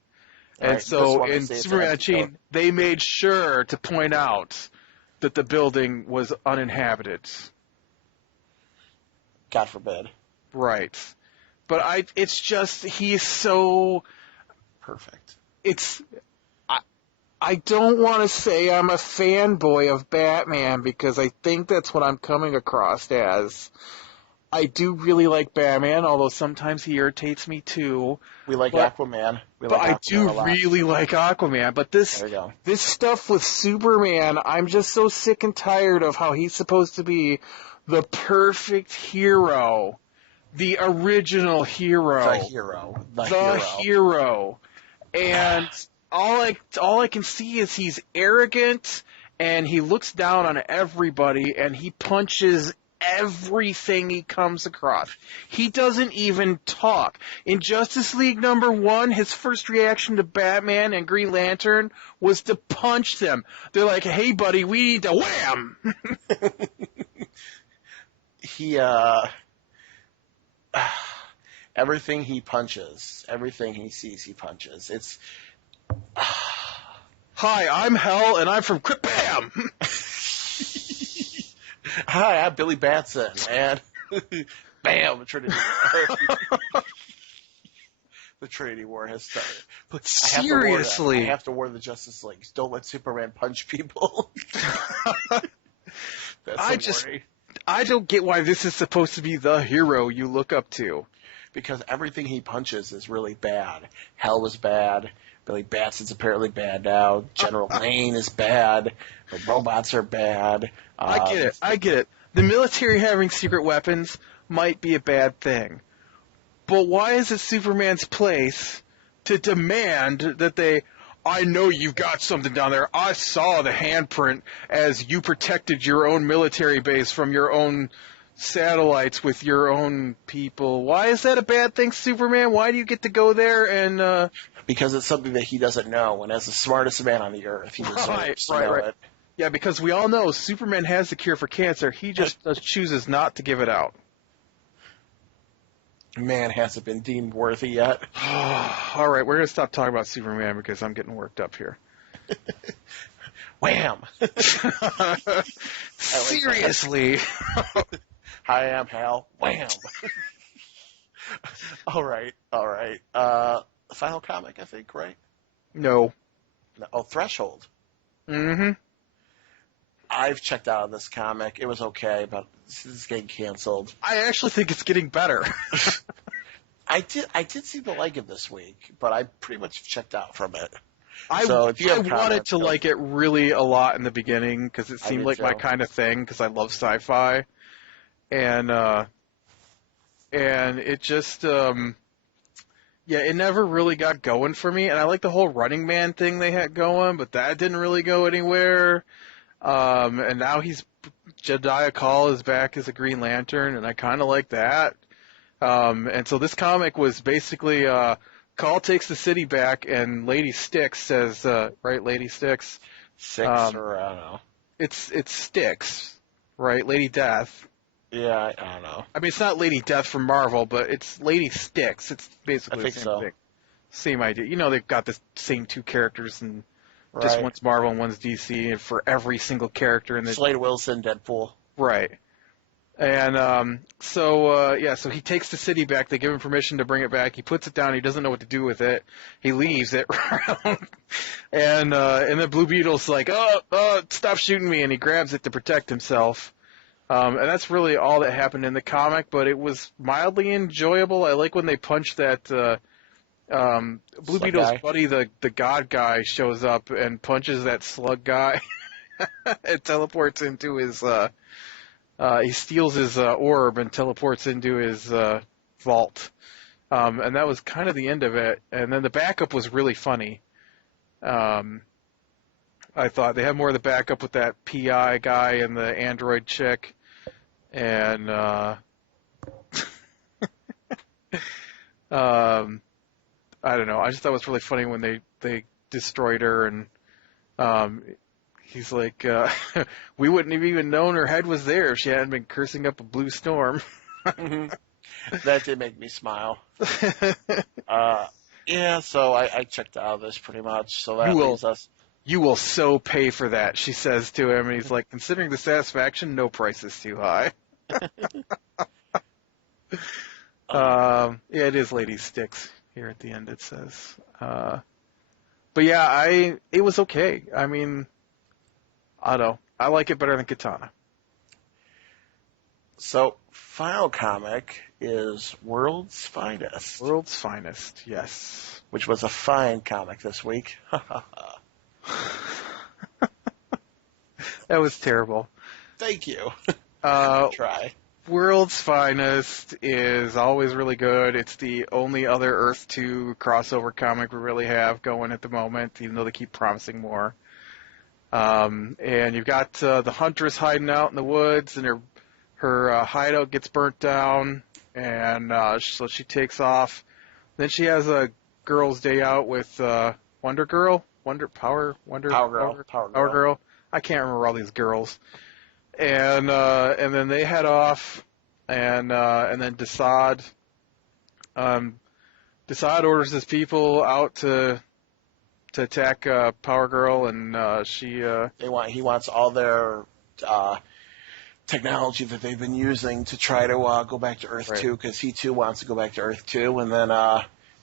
And Right, so this one, in they say it's Superman an Unchained, they made sure to point out that the building was uninhabited. God forbid. Right. But it's just, he's so, Perfect. I don't want to say I'm a fanboy of Batman because I think that's what I'm coming across as. I do really like Batman, although sometimes he irritates me too. We like Aquaman. I do really like Aquaman. But There you go. this stuff with Superman, I'm just so sick and tired of how he's supposed to be the perfect hero. The original hero. The hero. And all I can see is he's arrogant and he looks down on everybody and he punches everything he comes across. He doesn't even talk. In Justice League #1, his first reaction to Batman and Green Lantern was to punch them. They're like, "Hey buddy, we need to wham." Everything he punches, everything he sees, he punches. It's Hi, I'm Hell, and I'm from Bam. Hi, I'm Billy Batson, and bam, Trinity. The Trinity War has started. But seriously, I have to warn the Justice League. Don't let Superman punch people. I don't get why this is supposed to be the hero you look up to. Because everything he punches is really bad. Hell was bad. Billy Batson's apparently bad now. General Lane is bad. The robots are bad. I get it. The military having secret weapons might be a bad thing. But why is it Superman's place to demand that I know you've got something down there. I saw the handprint as you protected your own military base from your own satellites with your own people. Why is that a bad thing, Superman? Why do you get to go there and... Because it's something that he doesn't know, and as the smartest man on the earth, he deserves to know it. Yeah, because we all know Superman has the cure for cancer. He just chooses not to give it out. Man hasn't been deemed worthy yet. All right, we're going to stop talking about Superman because I'm getting worked up here. Wham! Seriously. Hi, I'm Hal. Wham! All right. Final comic, I think, right? No. Oh, Threshold. Mm-hmm. I've checked out of this comic. It was okay, but this is getting canceled. I actually think it's getting better. I did seem to like it this week, but I pretty much checked out from it. I wanted to like it really a lot in the beginning because it seemed like my kind of thing because I love sci-fi, and it just it never really got going for me. And I like the whole Running Man thing they had going, but that didn't really go anywhere. And now Jediah Call is back as a Green Lantern, and I kind of like that. And so this comic was basically Call takes the city back, and Lady Styx says, right, Lady Styx? Or I don't know. It's Styx, right? Lady Death. Yeah, I don't know. I mean, it's not Lady Death from Marvel, but it's Lady Styx. It's basically the same thing. Same idea. You know, they've got the same two characters, and just one's Marvel and one's DC, and for every single character in the Slade Wilson, Deadpool. Right. And so he takes the city back. They give him permission to bring it back. He puts it down. He doesn't know what to do with it. He leaves it around. And then Blue Beetle's like, oh, stop shooting me. And he grabs it to protect himself. And that's really all that happened in the comic, but it was mildly enjoyable. I like when they punch that Blue Beetle's buddy, the God guy, shows up and punches that slug guy. It teleports into his... he steals his orb and teleports into his vault. And that was kind of the end of it. And then the backup was really funny. I thought they had more of the backup with that PI guy and the android chick. And I don't know. I just thought it was really funny when they destroyed her, and he's like, we wouldn't have even known her head was there if she hadn't been cursing up a blue storm. That did make me smile. Yeah, so I checked out of this pretty much. So that leaves us. You will so pay for that, she says to him, and he's like, considering the satisfaction, no price is too high. Yeah, it is Lady Styx here at the end, it says. But yeah, it was okay. I mean, I don't know. I like it better than Katana. So, final comic is World's Finest. World's Finest, yes. Which was a fine comic this week. That was terrible. Thank you. Try. World's Finest is always really good. It's the only other Earth 2 crossover comic we really have going at the moment, even though they keep promising more. And you've got the Huntress hiding out in the woods, and her hideout gets burnt down, and so she takes off. Then she has a girl's day out with Wonder Girl? Power Girl. I can't remember all these girls. And then they head off, and then Desaad orders his people out to attack Power Girl, and he wants all their technology that they've been using to try to go back to Earth 2, because he too wants to go back to Earth 2, and then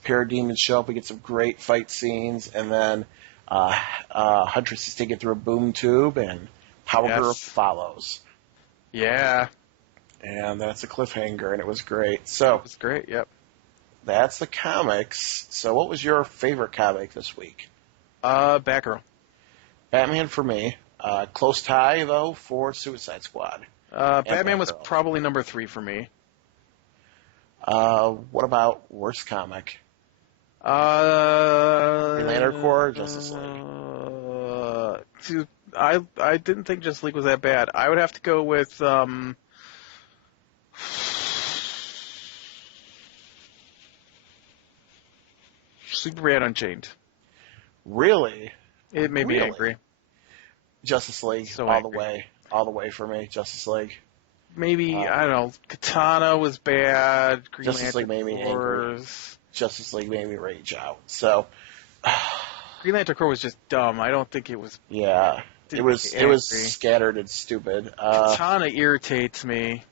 Parademons show up. We get some great fight scenes, and then Huntress is taken through a boom tube, and Power Girl follows. Yeah. And that's a cliffhanger, and it was great. So it was great, yep. That's the comics. So what was your favorite comic this week? Batgirl. Batman for me. Close tie, though, for Suicide Squad. Batman was probably number 3 for me. What about worst comic? Green Lantern Corps or Justice League? I didn't think Justice League was that bad. I would have to go with Superman Unchained. Really? It made me angry. Justice League, all the way for me. Justice League. Maybe I don't know. Katana was bad. Justice League made me angry. Justice League made me rage out. So Green Lantern Corps was just dumb. I don't think it was. Yeah, it was scattered and stupid. Katana irritates me.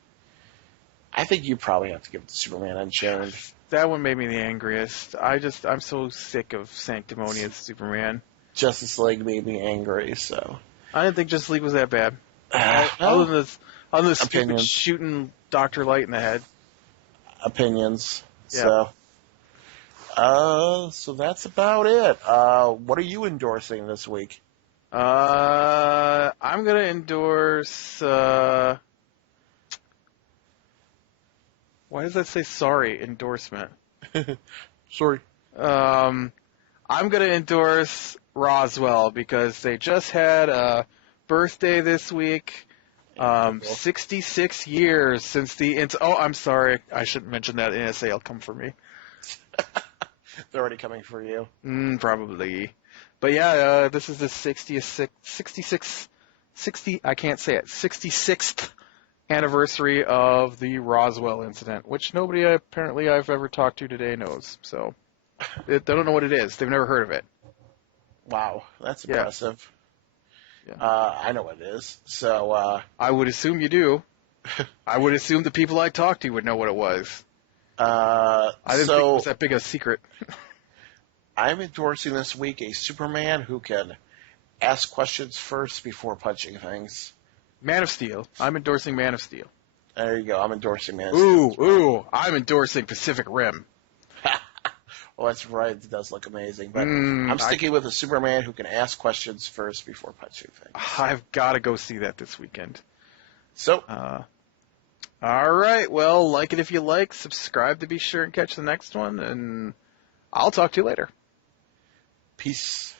I think you probably have to give it to Superman Unchained. That one made me the angriest. I'm so sick of sanctimonious Superman. Justice League made me angry, so I didn't think Justice League was that bad. Other than this stupid shooting Dr. Light in the head. Opinions. Yeah. So that's about it. What are you endorsing this week? I'm gonna endorse. Why does that say sorry endorsement? Sorry. I'm gonna endorse Roswell because they just had a birthday this week. 66 years since the I'm sorry, I shouldn't mention that. NSA will come for me. They're already coming for you. Probably. But yeah, this is the 66th anniversary of the Roswell incident, which nobody apparently I've ever talked to today knows. So they don't know what it is. They've never heard of it. Wow, that's impressive. Yeah. I know what it is. So I would assume you do. I would assume the people I talked to would know what it was. I didn't think it was that big a secret. I'm endorsing this week a Superman who can ask questions first before punching things. Man of Steel. I'm endorsing Man of Steel. There you go. I'm endorsing Man of Steel. Ooh. I'm endorsing Pacific Rim. Well, that's right. It does look amazing. But I'm sticking with a Superman who can ask questions first before punching things. I've got to go see that this weekend. So, All right. Well, like it if you like. Subscribe to be sure and catch the next one, and I'll talk to you later. Peace.